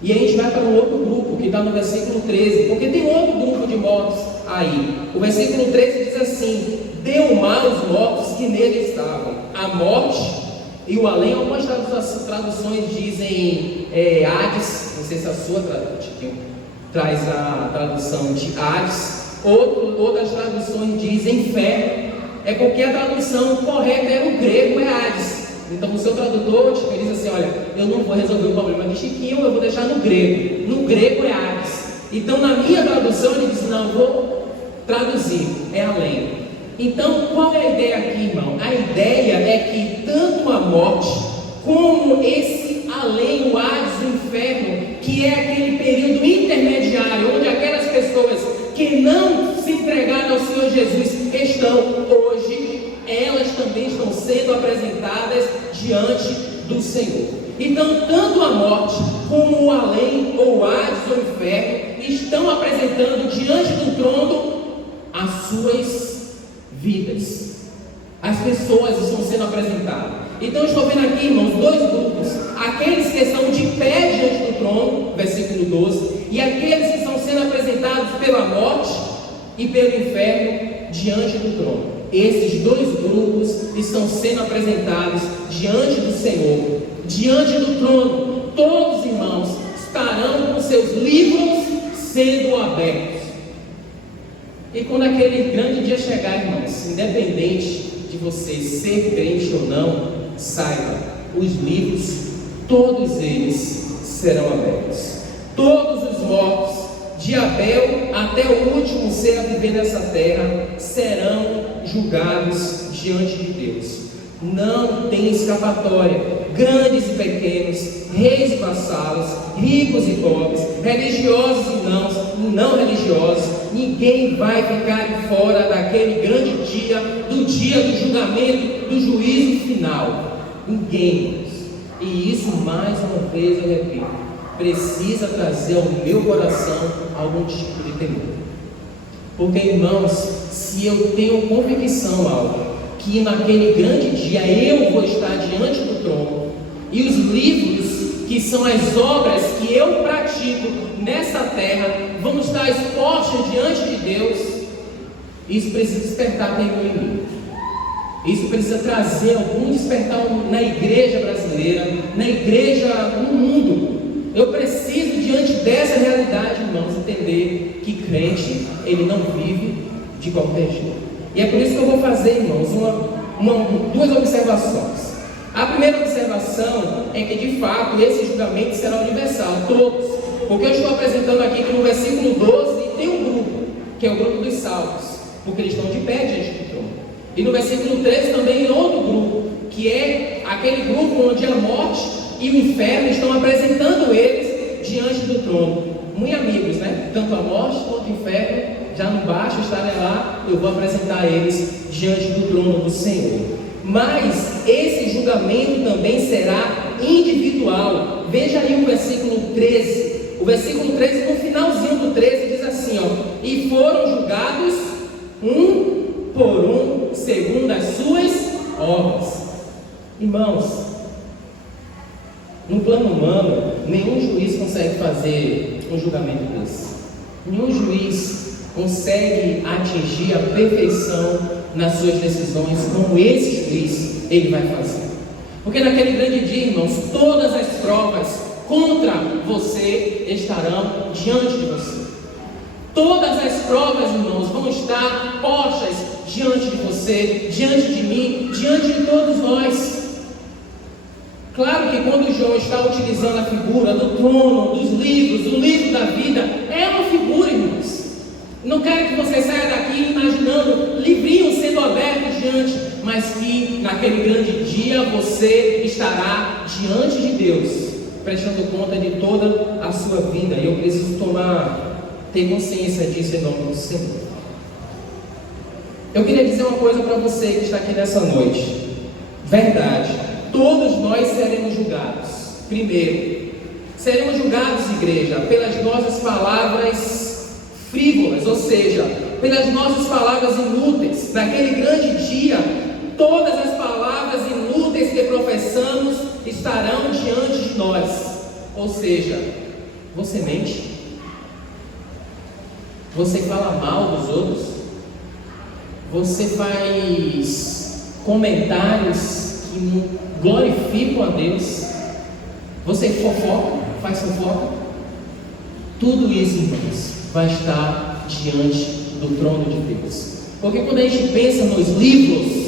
E a gente vai para um outro grupo que está no versículo 13, porque tem outro grupo de mortos aí. O versículo 13 diz assim: deu mal aos mortos que nele estavam. A morte e o além, algumas traduções dizem Hades, não sei se a sua traz a tradução de Hades, outras traduções dizem inferno. É porque a tradução correta era o grego, é Hades. Então o seu tradutor diz assim: olha, eu não vou resolver o problema de Chiquinho, eu vou deixar no grego. No grego é Hades. Então na minha tradução ele diz: não, vou traduzir, é além. Então qual é a ideia aqui, irmão? A ideia é que tanto a morte como esse além, o Hades, o inferno, que é aquele período intermediário onde aquelas pessoas que não se entregaram ao Senhor Jesus estão hoje, elas também estão sendo apresentadas diante do Senhor. Então, tanto a morte como o além, ou o Hades, ou o inferno, estão apresentando diante do trono as suas vidas. As pessoas estão sendo apresentadas. Então, eu estou vendo aqui, irmãos, dois grupos: aqueles que estão de pé diante do trono, versículo 12, e aqueles que estão sendo apresentados pela morte e pelo inferno diante do trono. Esses dois grupos estão sendo apresentados diante do Senhor, diante do trono. Todos, irmãos, estarão com seus livros sendo abertos. E quando aquele grande dia chegar, irmãos, independente de você ser crente ou não, saiba, os livros, todos eles serão abertos. Todos os mortos, de Abel até o último ser a viver nessa terra, serão julgados diante de Deus. Não tem escapatória. Grandes e pequenos, reis e vassalos, ricos e pobres, religiosos e não religiosos, ninguém vai ficar fora daquele grande dia, do dia do julgamento, do juízo final. Ninguém. E isso, mais uma vez eu repito, precisa trazer ao meu coração algum tipo de temor. Porque, irmãos, se eu tenho convicção algo, que naquele grande dia eu vou estar diante do trono, e os livros, que são as obras que eu pratico nessa terra, vão estar expostos diante de Deus. Isso precisa despertar temor em mim. Isso precisa trazer algum despertar na igreja brasileira, na igreja no mundo. Eu preciso, diante dessa realidade, irmãos, entender que crente, ele não vive de qualquer jeito. E é por isso que eu vou fazer, irmãos, duas observações. A primeira observação é que, de fato, esse julgamento será universal, todos. Porque eu estou apresentando aqui que no versículo 12 tem um grupo, que é o grupo dos salvos, porque eles estão de pé diante do trono. E no versículo 13 também tem outro grupo, que é aquele grupo onde a morte e o inferno estão apresentando eles diante do trono. Muito amigos, né? Tanto a morte quanto o inferno, já não basta estarem lá, eu vou apresentar eles diante do trono do Senhor. Mas esse julgamento também será individual. Veja aí o versículo 13. O versículo 13, no finalzinho do 13, diz assim, ó: e foram julgados um por um, segundo as suas obras. Irmãos, no plano humano, nenhum juiz consegue fazer um julgamento desse. Nenhum juiz consegue atingir a perfeição nas suas decisões, como esse juiz ele vai fazer. Porque naquele grande dia, irmãos, todas as provas contra você estarão diante de você. Todas as provas, irmãos, vão estar postas diante de você, diante de mim, diante de todos nós. Claro que quando João está utilizando a figura do trono, dos livros, do livro da vida, é uma figura, irmãos. Não quero que você saia daqui imaginando livrinhos sendo abertos diante, mas que naquele grande dia você estará diante de Deus, prestando conta de toda a sua vida. E eu preciso ter consciência disso em nome do Senhor. Eu queria dizer uma coisa para você que está aqui nessa noite. Verdade, todos nós seremos julgados. Primeiro, seremos julgados, igreja, pelas nossas palavras frívolas, ou seja, pelas nossas palavras inúteis. Naquele grande dia, todas as palavras inúteis que professamos estarão diante de nós. Ou seja, você mente? Você fala mal dos outros? Você faz comentários que não glorificam a Deus? Você faz fofoca? Tudo isso, irmãos, vai estar diante do trono de Deus. Porque quando a gente pensa nos livros,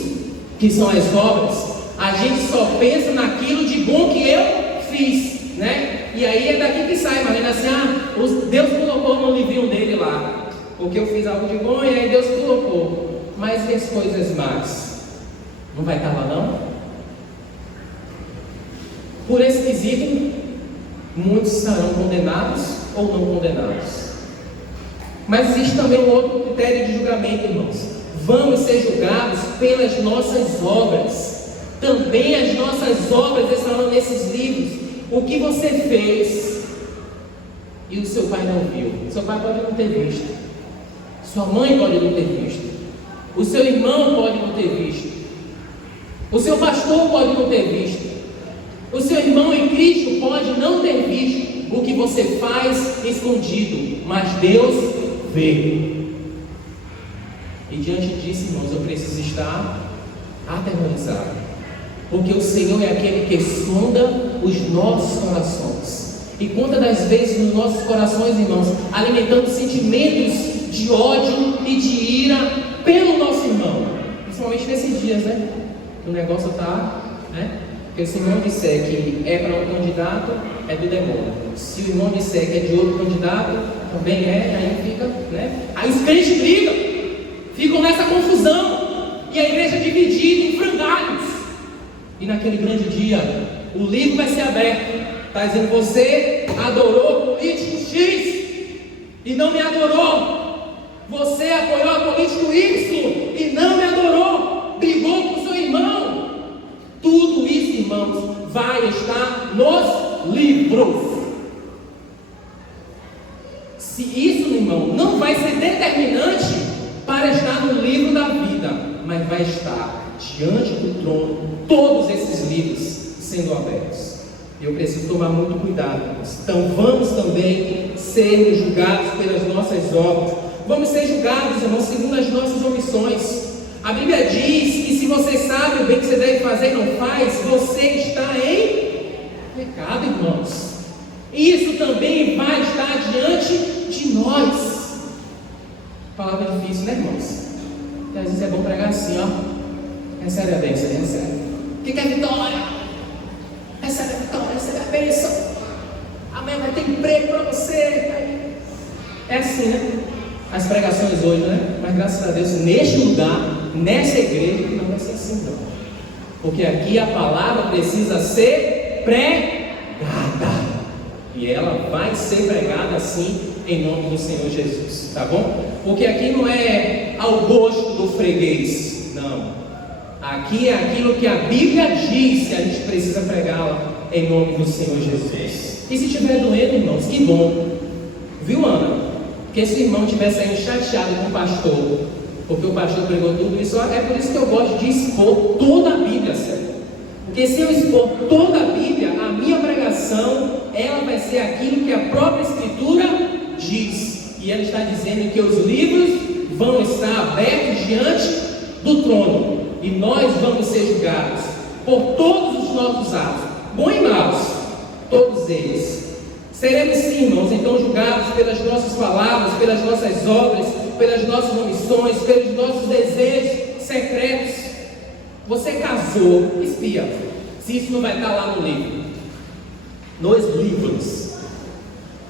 que são as obras, a gente só pensa naquilo de bom que eu fiz, né? E aí é daqui que sai, imagina assim, Deus colocou no livrinho dele lá, porque eu fiz algo de bom e aí Deus colocou. Mas e as coisas más? Não vai estar lá não? Por esse quesito, muitos serão condenados ou não condenados. Mas existe também um outro critério de julgamento, irmãos. Vamos ser julgados pelas nossas obras. Também as nossas obras estarão nesses livros. O que você fez e o seu pai não viu. Seu pai pode não ter visto. Sua mãe pode não ter visto. O seu irmão pode não ter visto. O seu pastor pode não ter visto. O seu irmão em Cristo pode não ter visto o que você faz escondido, mas Deus vê. E diante disso, irmãos, eu preciso estar aterrorizado, porque o Senhor é aquele que sonda os nossos corações. E quantas das vezes nos nossos corações, irmãos, alimentamos sentimentos de ódio e de ira pelo nosso irmão, principalmente nesses dias, né? O negócio está, né? Porque se o irmão disser que é para um candidato, é do demônio. Se o irmão disser que é de outro candidato, também é, aí fica, né? Aí os crentes brigam, ficam nessa confusão, e a igreja é dividida em frangalhos. E naquele grande dia, o livro vai ser aberto. Está dizendo, você adorou o político X e não me adorou. Você apoiou a político Y e não me adorou. Brigou com seu irmão. Tudo isso, irmãos, vai estar nos livros. Se isso, irmão, não vai ser determinante para estar no livro da vida, mas vai estar diante do trono, todos esses livros sendo abertos. Eu preciso tomar muito cuidado. Então vamos também ser julgados pelas nossas obras. Vamos ser julgados, irmãos, segundo as nossas omissões. A Bíblia diz que se você sabe o bem que você deve fazer e não faz, você está em pecado, irmãos. Isso também vai estar diante de nós. Palavra difícil, né, irmãos? E às vezes é bom pregar assim, ó. Recebe a bênção, recebe. O que é vitória? Recebe a vitória, recebe a bênção. Amanhã vai ter emprego para você. É assim, né? As pregações hoje, né? Mas graças a Deus, neste lugar, nessa igreja, não vai ser assim, não. Porque aqui a palavra precisa ser pregada. E ela vai ser pregada assim, em nome do Senhor Jesus, tá bom? Porque aqui não é ao gosto do freguês, não. Aqui é aquilo que a Bíblia diz que a gente precisa pregá-la em nome do Senhor Jesus. E se estiver doendo, irmãos, que bom. Viu, Ana? Porque se o irmão estiver saindo chateado com o pastor, porque o pastor pregou tudo isso, é por isso que eu gosto de expor toda a Bíblia, certo? Porque se eu expor toda a Bíblia, a minha pregação, ela vai ser aquilo que a própria Escritura diz. E ela está dizendo que os livros vão estar abertos diante do trono. E nós vamos ser julgados por todos os nossos atos, bons e maus, todos eles. Seremos sim, irmãos, então julgados pelas nossas palavras, pelas nossas obras, pelas nossas omissões, pelos nossos desejos secretos. Você casou, espia, se isso não vai estar lá no livro. Nos livros.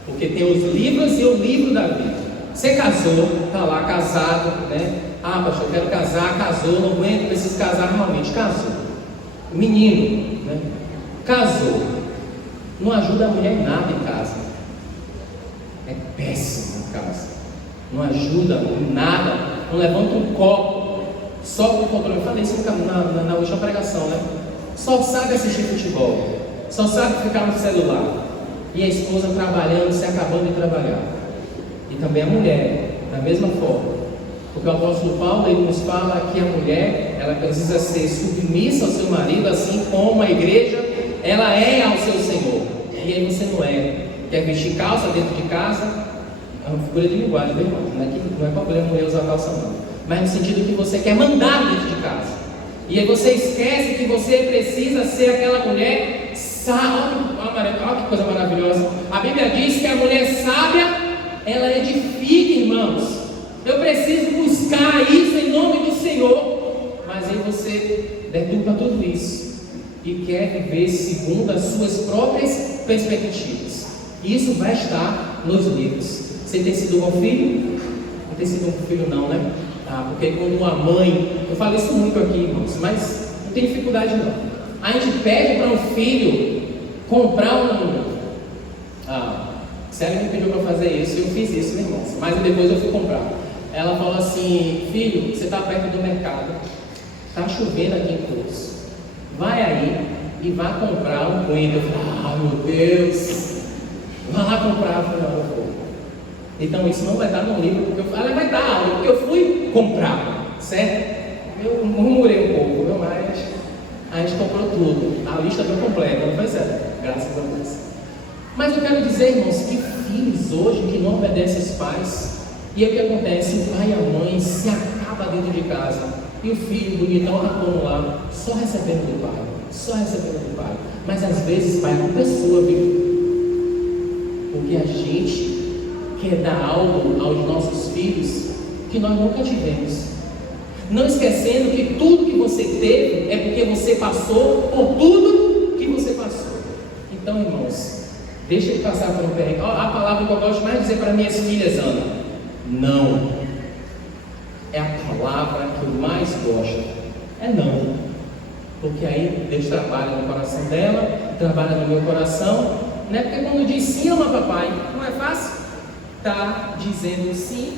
Porque tem os livros e o livro da vida. Você casou, está lá casado, né? Ah, pastor, eu quero casar, casou, não aguento, preciso casar normalmente. Casou. Menino, né? Casou. Não ajuda a mulher em nada em casa. É péssimo em casa. Não ajuda em nada. Não levanta um copo. Só por controle. Eu falei isso na última pregação, né? Só sabe assistir futebol. Só sabe ficar no celular. E a esposa trabalhando, se acabando de trabalhar. E também a mulher, da mesma forma. Porque o apóstolo Paulo, ele nos fala que a mulher, ela precisa ser submissa ao seu marido, assim como a igreja, ela é ao seu Senhor. E aí você não é. Quer vestir calça dentro de casa? É uma figura de linguagem, meu irmão. Não é problema mulher usar calça, não. Mas no sentido que você quer mandar dentro de casa. E aí você esquece que você precisa ser aquela mulher sábia. Olha que coisa maravilhosa. A Bíblia diz que a mulher sábia, ela edifica, irmãos. Eu preciso buscar isso em nome do Senhor. Mas aí você deturpa tudo isso e quer viver segundo as suas próprias perspectivas. E isso vai estar nos livros. Você tem sido um bom filho? Não tem sido um bom filho não, né? Porque quando uma mãe, eu falo isso muito aqui, irmãos, mas não tem dificuldade não. A gente pede para um filho comprar Célia me pediu para fazer isso, eu fiz isso, né, irmãos? Mas depois eu fui comprar. Ela falou assim: filho, você está perto do mercado, está chovendo aqui em Cruz, vai aí e vá comprar um coentro. Eu falei: meu Deus, vai lá comprar. Eu falei: não, eu vou. Então isso não vai estar no livro, porque ela vai estar, porque eu fui comprar, certo? Eu murmurei um pouco, mas a gente comprou tudo, a lista foi completa, não foi certo? Graças a Deus. Mas eu quero dizer, irmãos, que filhos hoje que não obedecem aos pais. E aí o que acontece? O pai e a mãe se acabam dentro de casa. E o filho bonitão rapando lá, só recebendo do pai. Só recebendo do pai. Mas às vezes, pai, não pessoa, viu? Porque a gente quer dar algo aos nossos filhos que nós nunca tivemos. Não esquecendo que tudo que você teve é porque você passou por tudo que você passou. Então, irmãos, deixa ele passar por um perrengue. A palavra que eu gosto mais de dizer para minhas filhas, Ana: não. É a palavra que eu mais gosto. É não. Porque aí Deus trabalha no coração dela, trabalha no meu coração. Não é porque quando diz sim, ama papai, não é fácil? Está dizendo sim.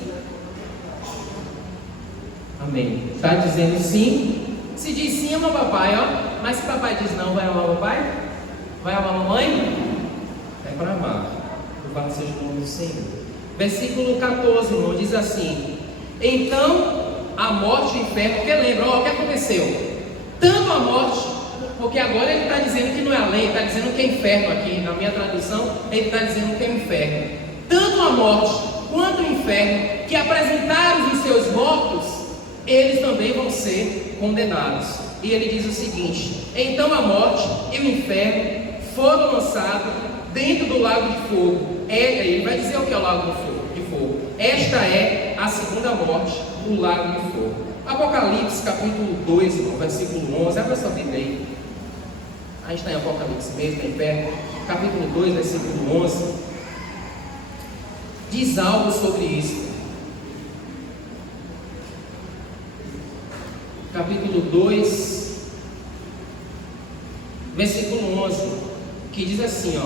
Amém. Está dizendo sim. Se diz sim, ama papai, ó. Mas se papai diz não, vai amar papai? Vai amar mamãe? É para amar. Louvado seja o nome do Senhor. Versículo 14, irmão, diz assim: então a morte e o inferno, porque lembra, o que aconteceu? tanto a morte, porque agora ele está dizendo que não é a lei, está dizendo que é inferno aqui, na minha tradução, ele está dizendo que é inferno. Tanto a morte quanto o inferno, que apresentaram os seus mortos, eles também vão ser condenados. E ele diz o seguinte: então a morte e o inferno foram lançados dentro do lago de fogo. Ele vai dizer o que é o lago de fogo. Esta é a segunda morte, o lago de fogo. Apocalipse capítulo 2, versículo 11. Abra sua Bíblia aí. A gente está em Apocalipse mesmo, em perto. Capítulo 2, versículo 11. Diz algo sobre isso. Capítulo 2, versículo 11, que diz assim,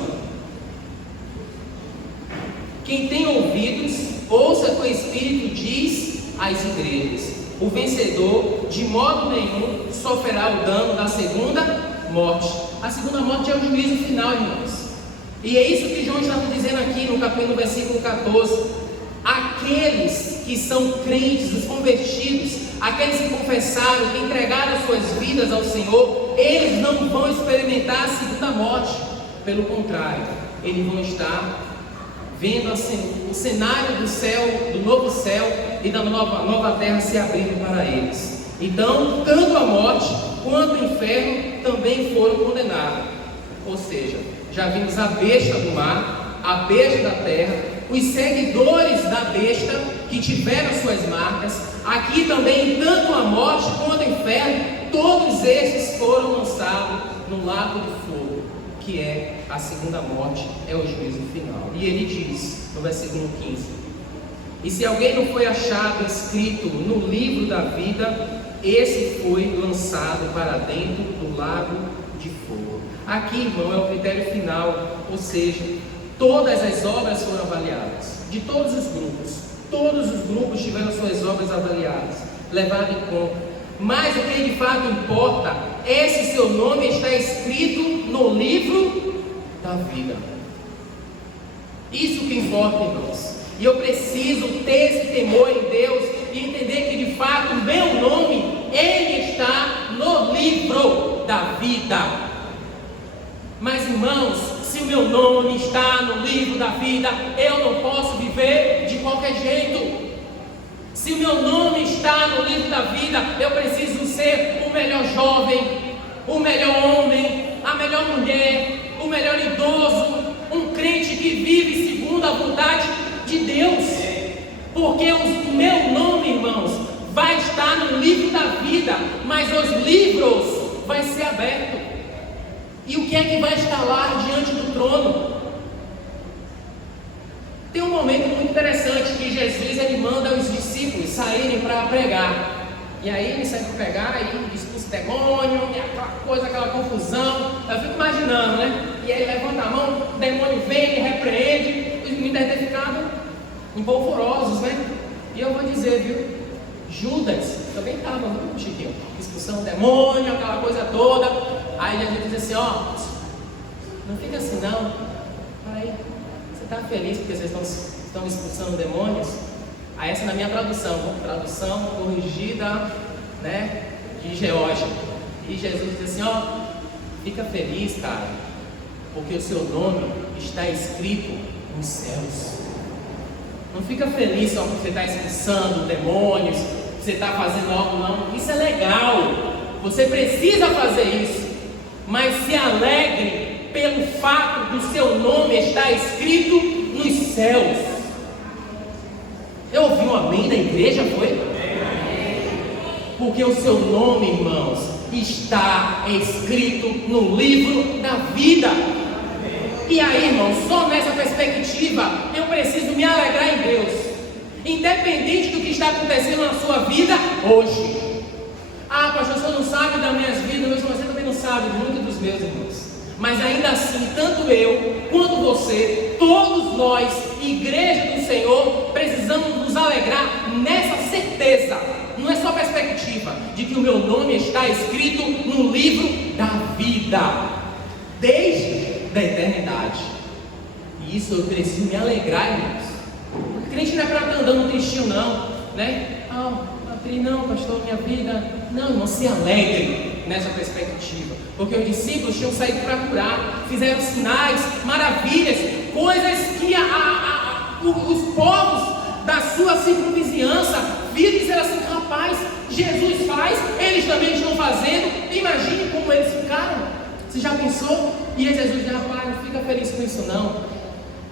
quem tem ouvidos, ouça o que o Espírito diz às igrejas. O vencedor, de modo nenhum, sofrerá o dano da segunda morte. A segunda morte é o juízo final, irmãos. E é isso que João está dizendo aqui no versículo 14. Aqueles que são crentes, os convertidos, aqueles que confessaram, que entregaram as suas vidas ao Senhor, eles não vão experimentar a segunda morte. Pelo contrário, eles vão estar vendo o cenário do céu, do novo céu e da nova terra se abrindo para eles. Então, tanto a morte quanto o inferno também foram condenados. Ou seja, já vimos a besta do mar, a besta da terra, os seguidores da besta que tiveram suas marcas. Aqui também, tanto a morte quanto o inferno, todos estes foram lançados no lago de fogo, que é a segunda morte, é o juízo final. E ele diz no versículo 15: e se alguém não foi achado escrito no livro da vida, esse foi lançado para dentro do lago de fogo. Aqui, irmão, é o critério final, ou seja, todas as obras foram avaliadas, de todos os grupos tiveram suas obras avaliadas, levadas em conta. Mas o que de fato importa é se seu nome está escrito no livro da vida. Isso que importa, irmãos. E eu preciso ter esse temor em Deus e entender que de fato o meu nome, ele está no livro da vida. Mas, irmãos, se o meu nome está no livro da vida, eu não posso viver de qualquer jeito. Se o meu nome está no livro da vida, eu preciso ser o melhor jovem, o melhor homem, a melhor mulher, o melhor idoso, um crente que vive segundo a vontade de Deus. Porque o meu nome, irmãos, vai estar no livro da vida, mas os livros vai ser aberto. E o que é que vai estar lá diante do trono? Tem um momento muito interessante que Jesus ele manda os discípulos saírem para pregar. E aí ele sai para pregar e expulsa o demônio, e aquela coisa, aquela confusão. Eu fico imaginando, né? E aí levanta a mão, o demônio vem, repreende. Os meninos devem ter ficado empolvorosos, né? E eu vou dizer, viu? Judas também estava muito chiquinho. Expulsão do demônio, aquela coisa toda. Aí a gente diz assim, não fica assim não. Aí, você está feliz porque vocês estão expulsando demônios? Aí essa é na minha tradução corrigida, né, de Geórgia. E Jesus diz assim, fica feliz, cara, porque o seu nome está escrito nos céus. Não fica feliz só porque você está expulsando demônios, você está fazendo algo, não. Isso é legal, você precisa fazer isso. Mas se alegre pelo fato do seu nome estar escrito nos céus. Eu ouvi um amém da igreja, foi? Porque o seu nome, irmãos, está escrito no livro da vida. E aí, irmãos, só nessa perspectiva eu preciso me alegrar em Deus, independente do que está acontecendo na sua vida hoje. Pastor, você não sabe das minhas vidas, você também não sabe muito dos meus, irmãos. Mas ainda assim, tanto eu quanto você, todos nós, igreja do Senhor, precisamos nos alegrar nessa certeza. Não é só perspectiva de que o meu nome está escrito no livro da vida, desde a eternidade. E isso eu preciso me alegrar, irmãos. O crente não é para estar andando tristinho, não, né? Não, pastor, minha vida. Não, irmão, se alegre. nessa perspectiva, porque os discípulos tinham saído para curar, fizeram sinais, maravilhas, coisas que os povos da sua circunvizinhança viram e disseram assim: rapaz, Jesus faz, eles também estão fazendo, imagine como eles ficaram. Você já pensou? E aí Jesus diz: rapaz, não fica feliz com isso não,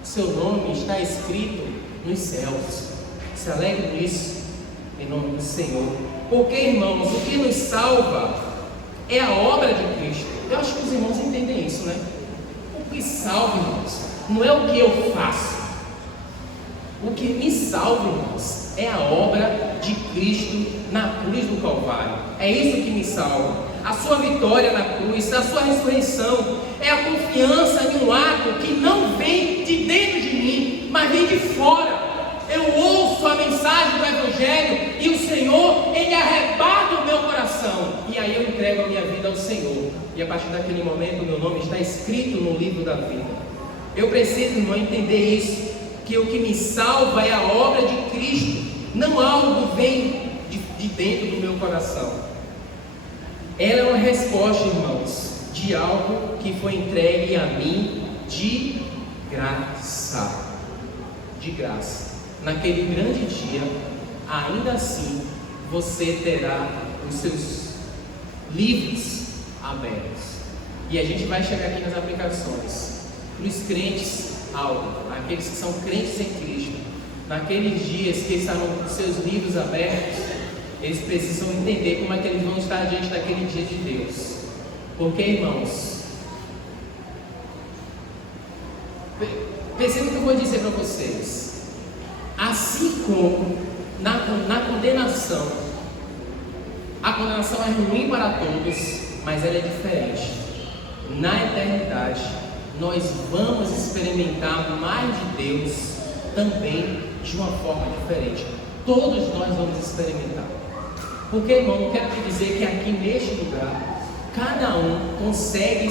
seu nome está escrito nos céus, se alegre nisso, em nome do Senhor. Porque, irmãos, o que nos salva é a obra de Cristo. Eu acho que os irmãos entendem isso, né? O que salva, irmãos, não é o que eu faço. O que me salva, irmãos, é a obra de Cristo na cruz do Calvário. É isso que me salva. A sua vitória na cruz, a sua ressurreição, é a confiança em um ato que não vem de dentro de mim, mas vem de fora. Eu ouço a mensagem do Evangelho e o Senhor, Ele arrebata o meu coração. E aí eu entrego a minha vida ao Senhor. E a partir daquele momento o meu nome está escrito no livro da vida. Eu preciso, irmão, entender isso, que o que me salva é a obra de Cristo, não algo que vem de dentro do meu coração. Ela é uma resposta, irmãos, de algo que foi entregue a mim de graça. De graça. Naquele grande dia, ainda assim, você terá os seus livros abertos. E a gente vai chegar aqui nas aplicações. Para os crentes, algo, aqueles que são crentes em Cristo, naqueles dias que estarão com seus livros abertos, eles precisam entender como é que eles vão estar diante daquele dia de Deus. Porque, irmãos, percebam o que eu vou dizer para vocês. Assim como na condenação, a condenação é ruim para todos, mas ela é diferente. Na eternidade, nós vamos experimentar mais de Deus também de uma forma diferente. Todos nós vamos experimentar. Porque, irmão, eu quero te dizer que aqui neste lugar, cada um consegue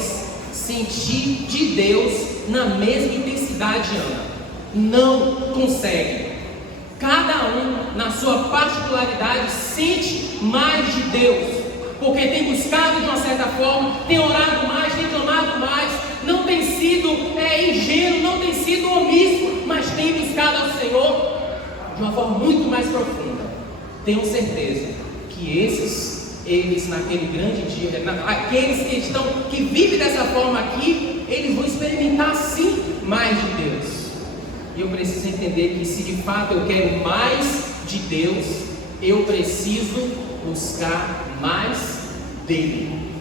sentir de Deus na mesma intensidade, Ana. Não consegue. Cada um, na sua particularidade, sente mais de Deus, porque tem buscado de uma certa forma, tem orado mais, tem clamado mais, não tem sido ingênuo, não tem sido omisso, mas tem buscado ao Senhor de uma forma muito mais profunda. Tenho certeza que eles naquele grande dia, aqueles que vivem dessa forma aqui, eles vão experimentar sim mais de Deus. E eu preciso entender que se de fato eu quero mais de Deus, eu preciso buscar mais dele.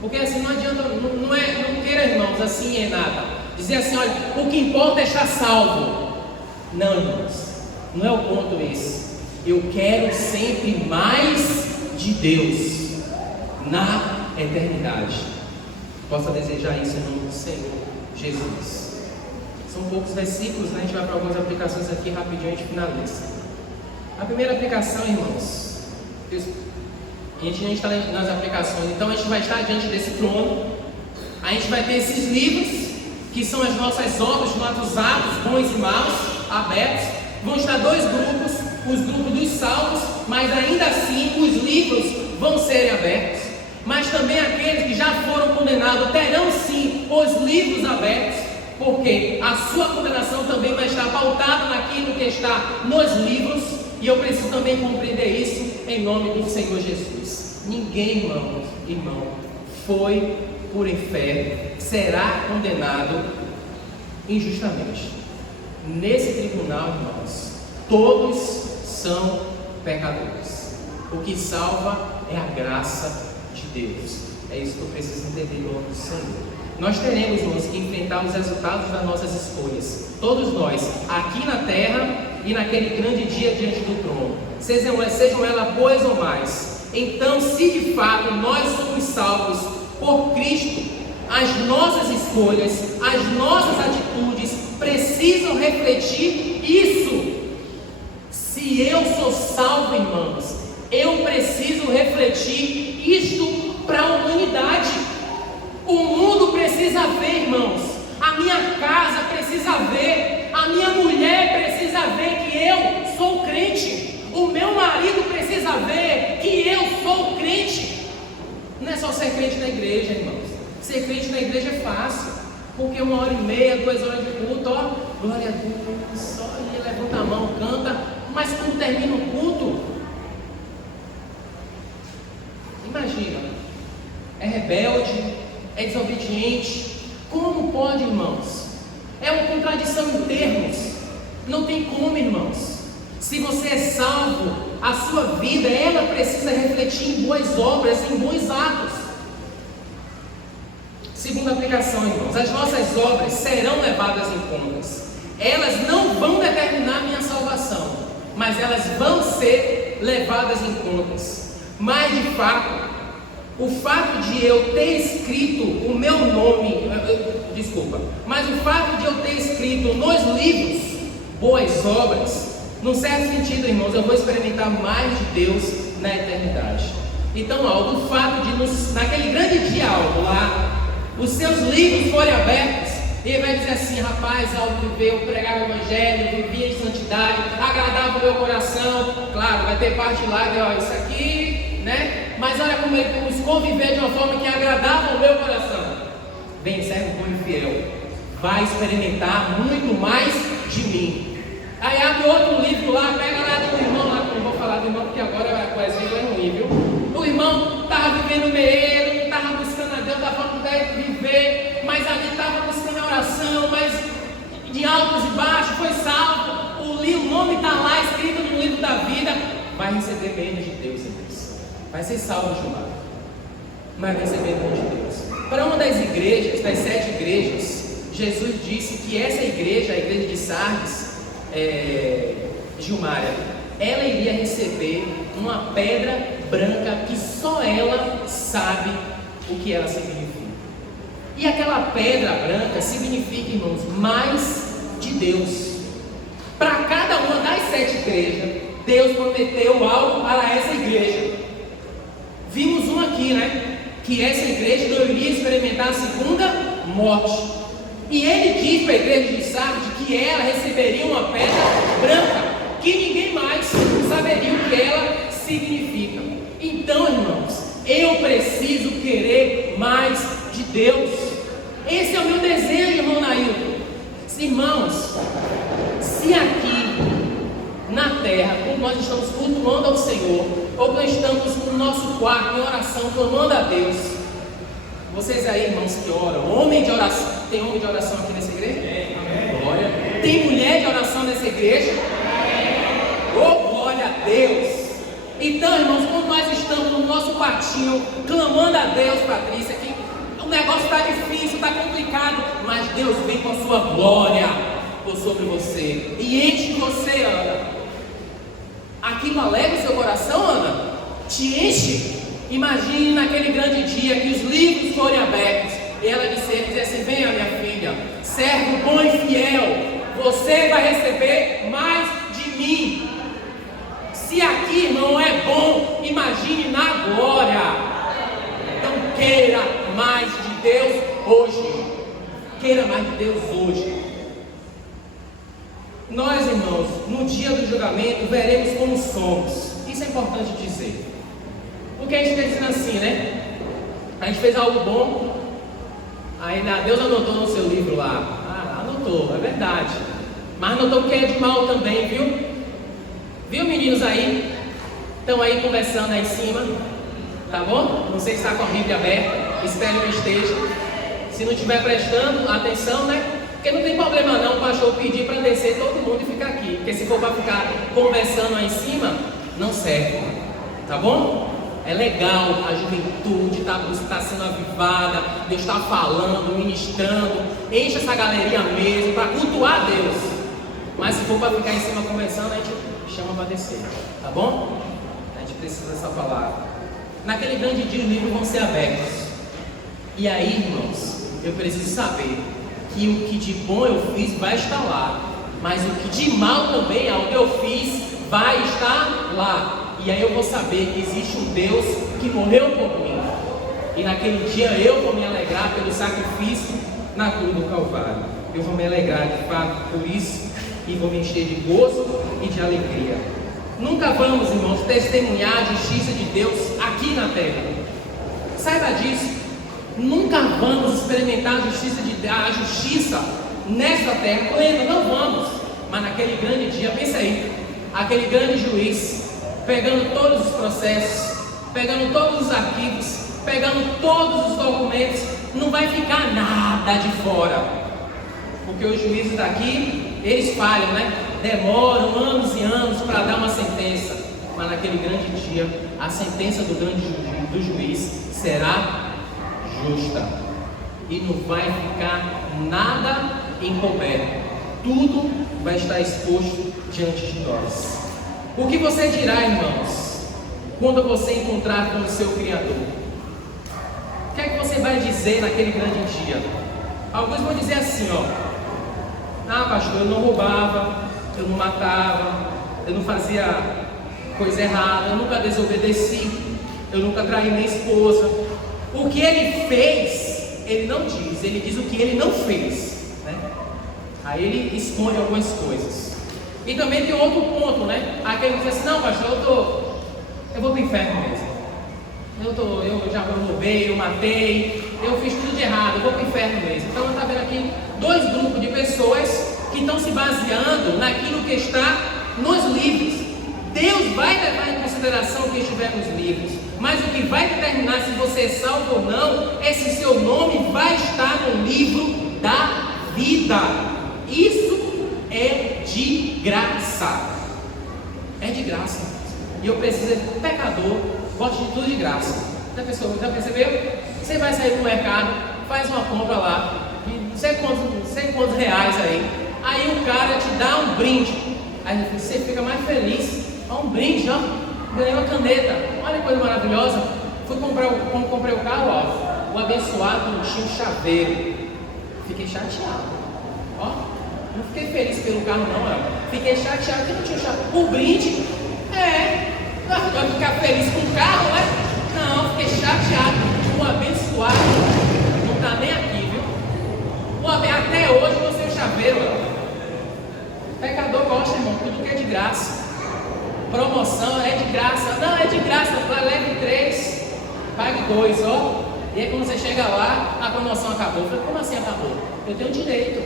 Porque assim não adianta, não queira, irmãos, assim é nada. Dizer assim: olha, o que importa é estar salvo. Não, irmãos, não é o ponto esse. Eu quero sempre mais de Deus na eternidade. Possa desejar isso em nome do Senhor Jesus. São poucos versículos, né? A gente vai para algumas aplicações aqui rapidinho e a gente finaliza. A primeira aplicação, irmãos, a gente está nas aplicações, então a gente vai estar diante desse trono, a gente vai ter esses livros, que são as nossas obras, nossos atos, bons e maus, abertos. Vão estar dois grupos, os grupos dos salvos, mas ainda assim os livros vão serem abertos. Mas também aqueles que já foram condenados terão sim os livros abertos, porque a sua condenação também vai estar pautada naquilo que está nos livros, e eu preciso também compreender isso em nome do Senhor Jesus. Ninguém, irmão, foi por fé, será condenado injustamente. Nesse tribunal, irmãos, todos são pecadores. O que salva é a graça de Deus. É isso que eu preciso entender em nome do Senhor. Nós teremos, irmãos, que enfrentar os resultados das nossas escolhas. Todos nós, aqui na terra e naquele grande dia diante do trono. Sejam elas boas ou mais. Então, se de fato nós somos salvos por Cristo, as nossas escolhas, as nossas atitudes precisam refletir isso. Se eu sou salvo, irmãos, eu preciso refletir isto para a humanidade. O mundo precisa ver, irmãos. A minha casa precisa ver. A minha mulher precisa ver que eu sou crente. O meu marido precisa ver que eu sou crente. Não é só ser crente na igreja, irmãos. Ser crente na igreja é fácil, porque 1h30, 2 horas de culto, ó, glória a Deus, só ele levanta a mão, canta, mas quando termina o culto, imagina, é rebelde, é desobediente. Como pode, irmãos? É uma contradição em termos. Não tem como, irmãos. Se você é salvo, a sua vida, ela precisa refletir em boas obras, em bons atos. Segunda aplicação, irmãos, as nossas obras serão levadas em conta. Elas não vão determinar minha salvação, mas elas vão ser levadas em conta. Mas de fato, o fato de eu ter escrito o meu nome, mas o fato de eu ter escrito nos livros boas obras, num certo sentido, irmãos, eu vou experimentar mais de Deus na eternidade. Então, Aldo, o fato de naquele grande dia, Aldo, lá, os seus livros forem abertos, e ele vai dizer assim: rapaz, Aldo viveu, pregava o evangelho, vivia em santidade, agradava o meu coração. Claro, vai ter parte lá que, ó, isso aqui, né? Mas olha como ele nos conviver de uma forma que agradava o meu coração. Bem, servo bom e fiel, vai experimentar muito mais de mim. Aí abre outro livro lá, pega lá do irmão lá, que eu não vou falar do irmão porque agora o exemplo é ruim, viu? O irmão estava vivendo meio, não estava buscando a Deus, estava falando que deve viver, mas ali estava buscando a oração, mas de altos e baixos, foi salvo, o nome está lá escrito no livro da vida, vai receber menos de Deus, irmãos. Vai ser salvo, Gilmar, mas vai receber menos de Deus. Para uma das igrejas, das 7 igrejas, Jesus disse que essa igreja, a igreja de Sardes, Gilmária, ela iria receber uma pedra branca que só ela sabe o que ela significa. E aquela pedra branca significa, irmãos, mais de Deus. Para cada uma das 7 igrejas, Deus prometeu algo para essa igreja. Vimos uma aqui, né? Que essa igreja não iria experimentar a segunda morte. E ele diz para a igreja de Sardes que ela receberia uma pedra branca, que ninguém mais saberia o que ela significa. Então, irmãos, eu preciso querer mais de Deus. Esse é o meu desejo, irmão Nailton. Irmãos, se aqui na terra, quando nós estamos cultuando ao Senhor, ou quando estamos no nosso quarto em oração, clamando a Deus, vocês aí, irmãos, que oram, homem de oração, tem homem de oração aqui nessa igreja? Glória. Tem mulher de oração nessa igreja? Oh, glória a Deus! Então, irmãos, quando nós estamos no nosso quartinho, clamando a Deus, Patrícia, que o negócio está difícil, está complicado, mas Deus vem com a sua glória por sobre você e enche você, Ana. Aquilo alegra o seu coração, Ana? Te enche? Imagine naquele grande dia que os livros forem abertos e ela dissesse assim: venha, minha filha, servo bom e fiel, você vai receber mais de mim. Se aqui, irmão, é bom, imagine na glória. Então queira mais de Deus hoje. Queira mais de Deus hoje. Nós, irmãos, no dia do julgamento, veremos como somos. Isso é importante dizer. Porque a gente está dizendo assim, né? A gente fez algo bom, aí Deus anotou no seu livro lá. Ah, anotou, é verdade. Mas anotou que é de mal também, viu? Viu, meninos aí? Estão aí conversando aí em cima. Tá bom? Não sei se está com a Bíblia aberta. Espero que esteja. Se não estiver prestando atenção, né? Porque não tem problema não o pastor pedir para descer todo mundo e ficar aqui. Porque se for para ficar conversando aí em cima, não serve. Tá bom? É legal a juventude está sendo avivada, Deus está falando, ministrando, enche essa galeria mesmo para cultuar a Deus. Mas se for para ficar em cima conversando, a gente chama para descer, tá bom? A gente precisa dessa palavra. Naquele grande dia os livros vão ser abertos. E aí, irmãos, eu preciso saber que o que de bom eu fiz vai estar lá, mas o que de mal também, algo eu fiz, vai estar lá. E aí eu vou saber que existe um Deus que morreu por mim. E naquele dia eu vou me alegrar pelo sacrifício na cruz do Calvário. Eu vou me alegrar de fato por isso e vou me encher de gozo e de alegria. Nunca vamos, irmãos, testemunhar a justiça de Deus aqui na terra. Saiba disso. Nunca vamos experimentar a justiça nesta terra plena, não vamos. Mas naquele grande dia, pensa aí, aquele grande juiz, pegando todos os processos, pegando todos os arquivos, pegando todos os documentos, não vai ficar nada de fora. Porque os juízes daqui, eles falham, né? Demoram anos e anos para dar uma sentença. Mas naquele grande dia, a sentença do juiz será justa. E não vai ficar nada encoberto. Tudo vai estar exposto diante de nós. O que você dirá, irmãos, quando você encontrar com o seu Criador? O que é que você vai dizer naquele grande dia? Alguns vão dizer assim, ó: ah, pastor, eu não roubava, eu não matava, eu não fazia coisa errada, eu nunca desobedeci, eu nunca traí minha esposa. O que ele fez, ele não diz, ele diz o que ele não fez, né? Aí ele esconde algumas coisas. E também tem outro ponto, né? Aquele que diz assim: não, pastor, eu vou para o inferno mesmo. Eu já roubei, eu matei, eu fiz tudo de errado, eu vou para o inferno mesmo. Então está vendo aqui dois grupos de pessoas que estão se baseando naquilo que está nos livros. Deus vai levar em consideração o que estiver nos livros, mas o que vai determinar se você é salvo ou não é se seu nome vai estar no livro da vida. Isso é de graça. É de graça. E eu preciso, pecador, gosto de tudo de graça. Já percebeu? Você vai sair do mercado, faz uma compra lá, de não sei quantos reais aí. Aí o cara te dá um brinde. Aí você fica mais feliz. Ó, um brinde, ó. Ganhei uma caneta. Olha que coisa maravilhosa. Comprei o carro, ó. O abençoado não tinha um chaveiro. Fiquei chateado. Ó, não fiquei feliz pelo carro, não, ó. Fiquei chateado que não tinha um chaveiro. O brinde, vai ficar feliz com o carro, né? Não, fiquei chateado. O abençoado não está nem aqui, viu? Até hoje você é o chaveiro, ó. Pecador gosta, irmão, tudo que é de graça. Promoção é de graça. Não, é de graça, leve 3, pague 2, ó. E aí quando você chega lá, a promoção acabou. Eu falei: como assim acabou? Eu tenho direito.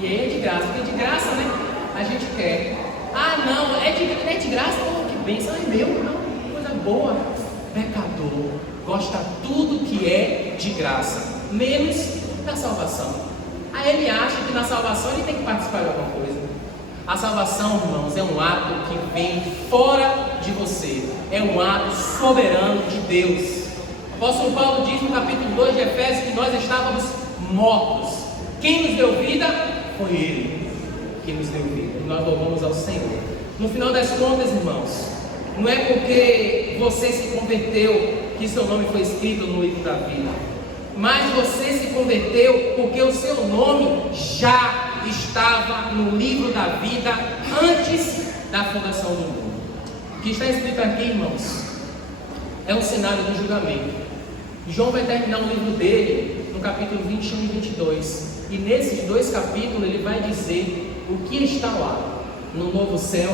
E aí é de graça, porque de graça, né? A gente quer. Ah, não, é de graça. Oh, que bênção, é meu, não, coisa boa. Pecador gosta tudo que é de graça, menos da salvação. Aí ele acha que na salvação ele tem que participar de alguma coisa. A salvação, irmãos, é um ato que vem fora de você. É um ato soberano de Deus. O apóstolo Paulo diz no capítulo 2 de Efésios que nós estávamos mortos. Quem nos deu vida foi Ele que nos deu vida. E nós louvamos ao Senhor. No final das contas, irmãos, não é porque você se converteu que seu nome foi escrito no livro da vida. Mas você se converteu porque o seu nome já estava no livro da vida antes da fundação do mundo. O que está escrito aqui, irmãos, é um cenário do julgamento. João vai terminar o livro dele no capítulo 21 e 22. E nesses 2 capítulos ele vai dizer o que está lá, no novo céu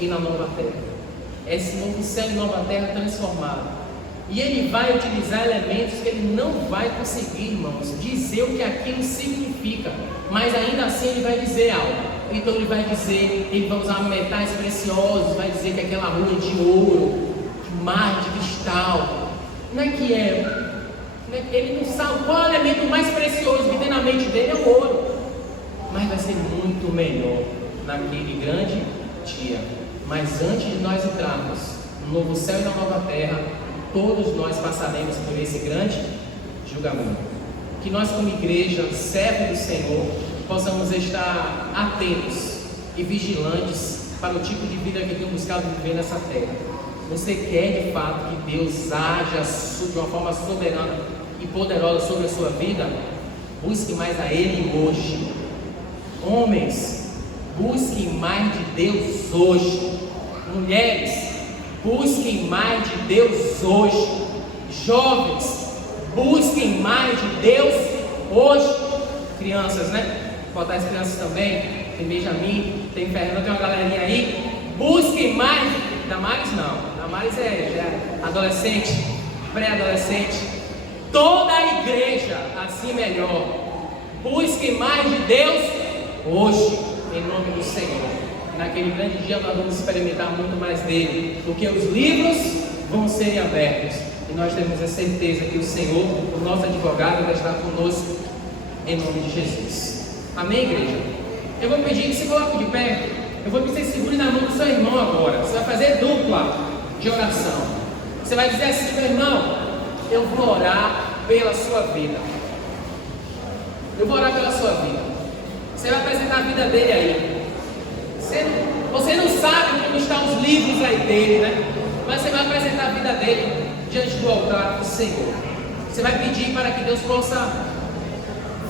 e na nova terra. Esse novo céu e nova terra transformado. E ele vai utilizar elementos que ele não vai conseguir, irmãos, dizer o que aquilo significa. Mas ainda assim ele vai dizer algo. Então ele vai dizer, ele vai usar metais preciosos, vai dizer que aquela rua é de ouro, de mar, de cristal. Não é que ele não sabe qual é o elemento mais precioso que tem na mente dele, é o ouro. Mas vai ser muito melhor naquele grande dia. Mas antes de nós entrarmos no novo céu e na nova terra, todos nós passaremos por esse grande julgamento. Que nós, como igreja, servos do Senhor, possamos estar atentos e vigilantes para o tipo de vida que temos buscado viver nessa terra. Você quer de fato que Deus haja de uma forma soberana e poderosa sobre a sua vida? Busque mais a Ele hoje. Homens, busquem mais de Deus hoje. Mulheres, busquem mais de Deus hoje. Jovens, busquem mais de Deus hoje. Crianças, né? Vou botar as crianças também. Tem Benjamin, tem Fernando, tem uma galerinha aí. Busquem mais. Damares não. Damares é adolescente, pré-adolescente. toda a igreja, assim melhor. Busque mais de Deus hoje, em nome do Senhor. Naquele grande dia nós vamos experimentar muito mais dele, porque os livros vão ser abertos. E nós temos a certeza que o Senhor, o nosso advogado, vai estar conosco, em nome de Jesus. Amém, igreja? Eu vou pedir que se coloque de pé. Eu vou pedir que você segure na mão do seu irmão agora. Você vai fazer dupla de oração. Você vai dizer assim: meu irmão, eu vou orar pela sua vida. Eu vou orar pela sua vida. Você vai apresentar a vida dele aí. Você não sabe como estão os livros aí dele, né? Mas você vai apresentar a vida dele diante do altar do Senhor. Você vai pedir para que Deus possa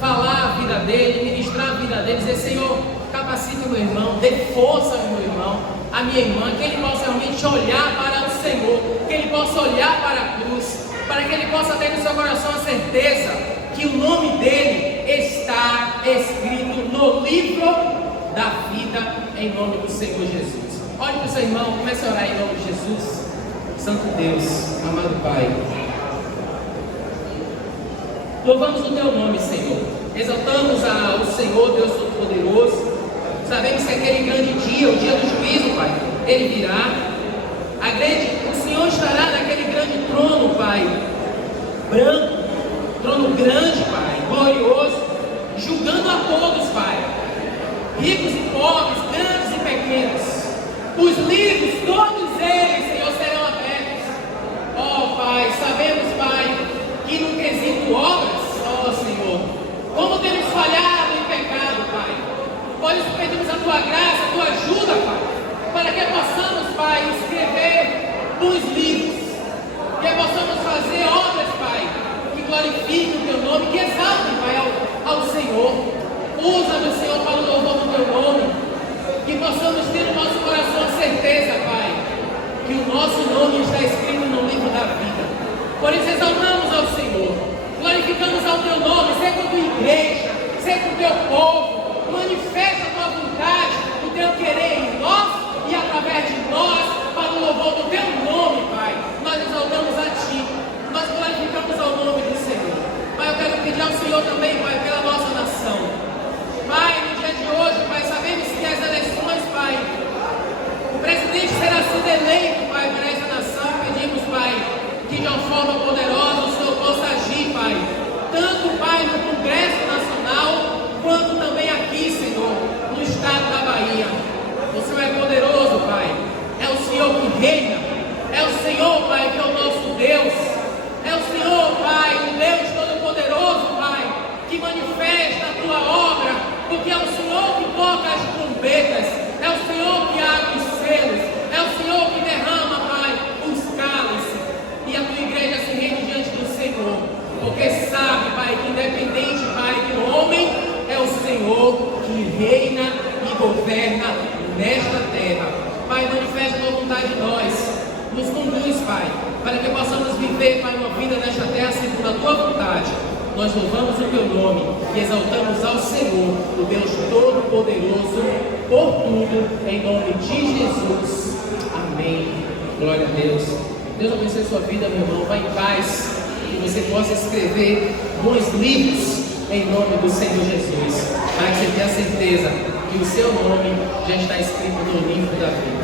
falar a vida dele, ministrar a vida dele, dizer: Senhor, capacita o meu irmão, dê força ao meu irmão, à minha irmã, que ele possa realmente olhar para o Senhor, que ele possa olhar para a cruz, para que ele possa ter no seu coração a certeza que o nome dele está escrito no livro da vida, em nome do Senhor Jesus. Olhe para o seu irmão, comece a orar em nome de Jesus. Santo Deus, amado Pai, louvamos o teu nome, Senhor. Exaltamos ao Senhor, Deus Todo-Poderoso. Sabemos que aquele grande dia, o dia do juízo, Pai, ele virá. O Senhor estará naquele grande trono, Pai, branco, trono grande, Pai, glorioso, julgando a todos, Pai, ricos e pobres, grandes e pequenos. Os livros, todos eles, Senhor, serão abertos. Ó Pai, sabemos, Pai, que no quesito obras, ó Senhor, como temos falhado em pecado, Pai, por isso pedimos a tua graça, a tua ajuda, Pai, para que possamos, Pai, escrever nos livros, que possamos fazer obras, Pai, que glorifiquem o teu nome, que exaltem, Pai, ao Senhor. Usa-nos, Senhor, para o louvor do teu nome, que possamos ter no nosso coração a certeza, Pai, que o nosso nome está escrito no livro da vida. Por isso exaltamos ao Senhor, glorificamos ao teu nome, seja com a tua igreja, seja com o teu povo, manifesta a tua vontade, o teu querer em nós e através de nós, para o louvor do teu nome, Pai. Nós exaltamos a ti, nós glorificamos ao nome do Senhor. Pai, eu quero pedir ao Senhor também, Pai, pela nossa nação. Pai, no dia de hoje, Pai, sabemos que as eleições, Pai, o presidente será sido eleito, Pai, para essa nação. Pedimos, Pai, que de uma forma poderosa o Senhor possa agir, Pai, tanto, Pai, no Congresso Nacional, quanto também aqui, Senhor, no estado da Bahia. O Senhor é poderoso, Pai, é o Senhor que reina, é o Senhor, Pai, que é o nosso Deus, é o Senhor, Pai, o Deus Todo-Poderoso, Pai, que manifesta a tua obra, porque é o Senhor que toca as trombetas, é o Senhor que abre os selos, é o Senhor que derrama, Pai, os cálices, e a tua igreja se rende diante do Senhor, porque sabe, Pai, que independente, Pai, do homem, é o Senhor que reina e governa nesta terra. Pai, manifesta a tua vontade em nós, nos conduz, Pai, para que possamos viver, Pai, uma vida nesta terra segundo a tua vontade. Nós louvamos o teu nome e exaltamos ao Senhor, o Deus Todo-Poderoso, por tudo, em nome de Jesus. Amém. Glória a Deus. Deus abençoe a sua vida, meu irmão. Vá em paz, que você possa escrever bons livros em nome do Senhor Jesus. Para que você tenha certeza que o seu nome já está escrito no livro da vida.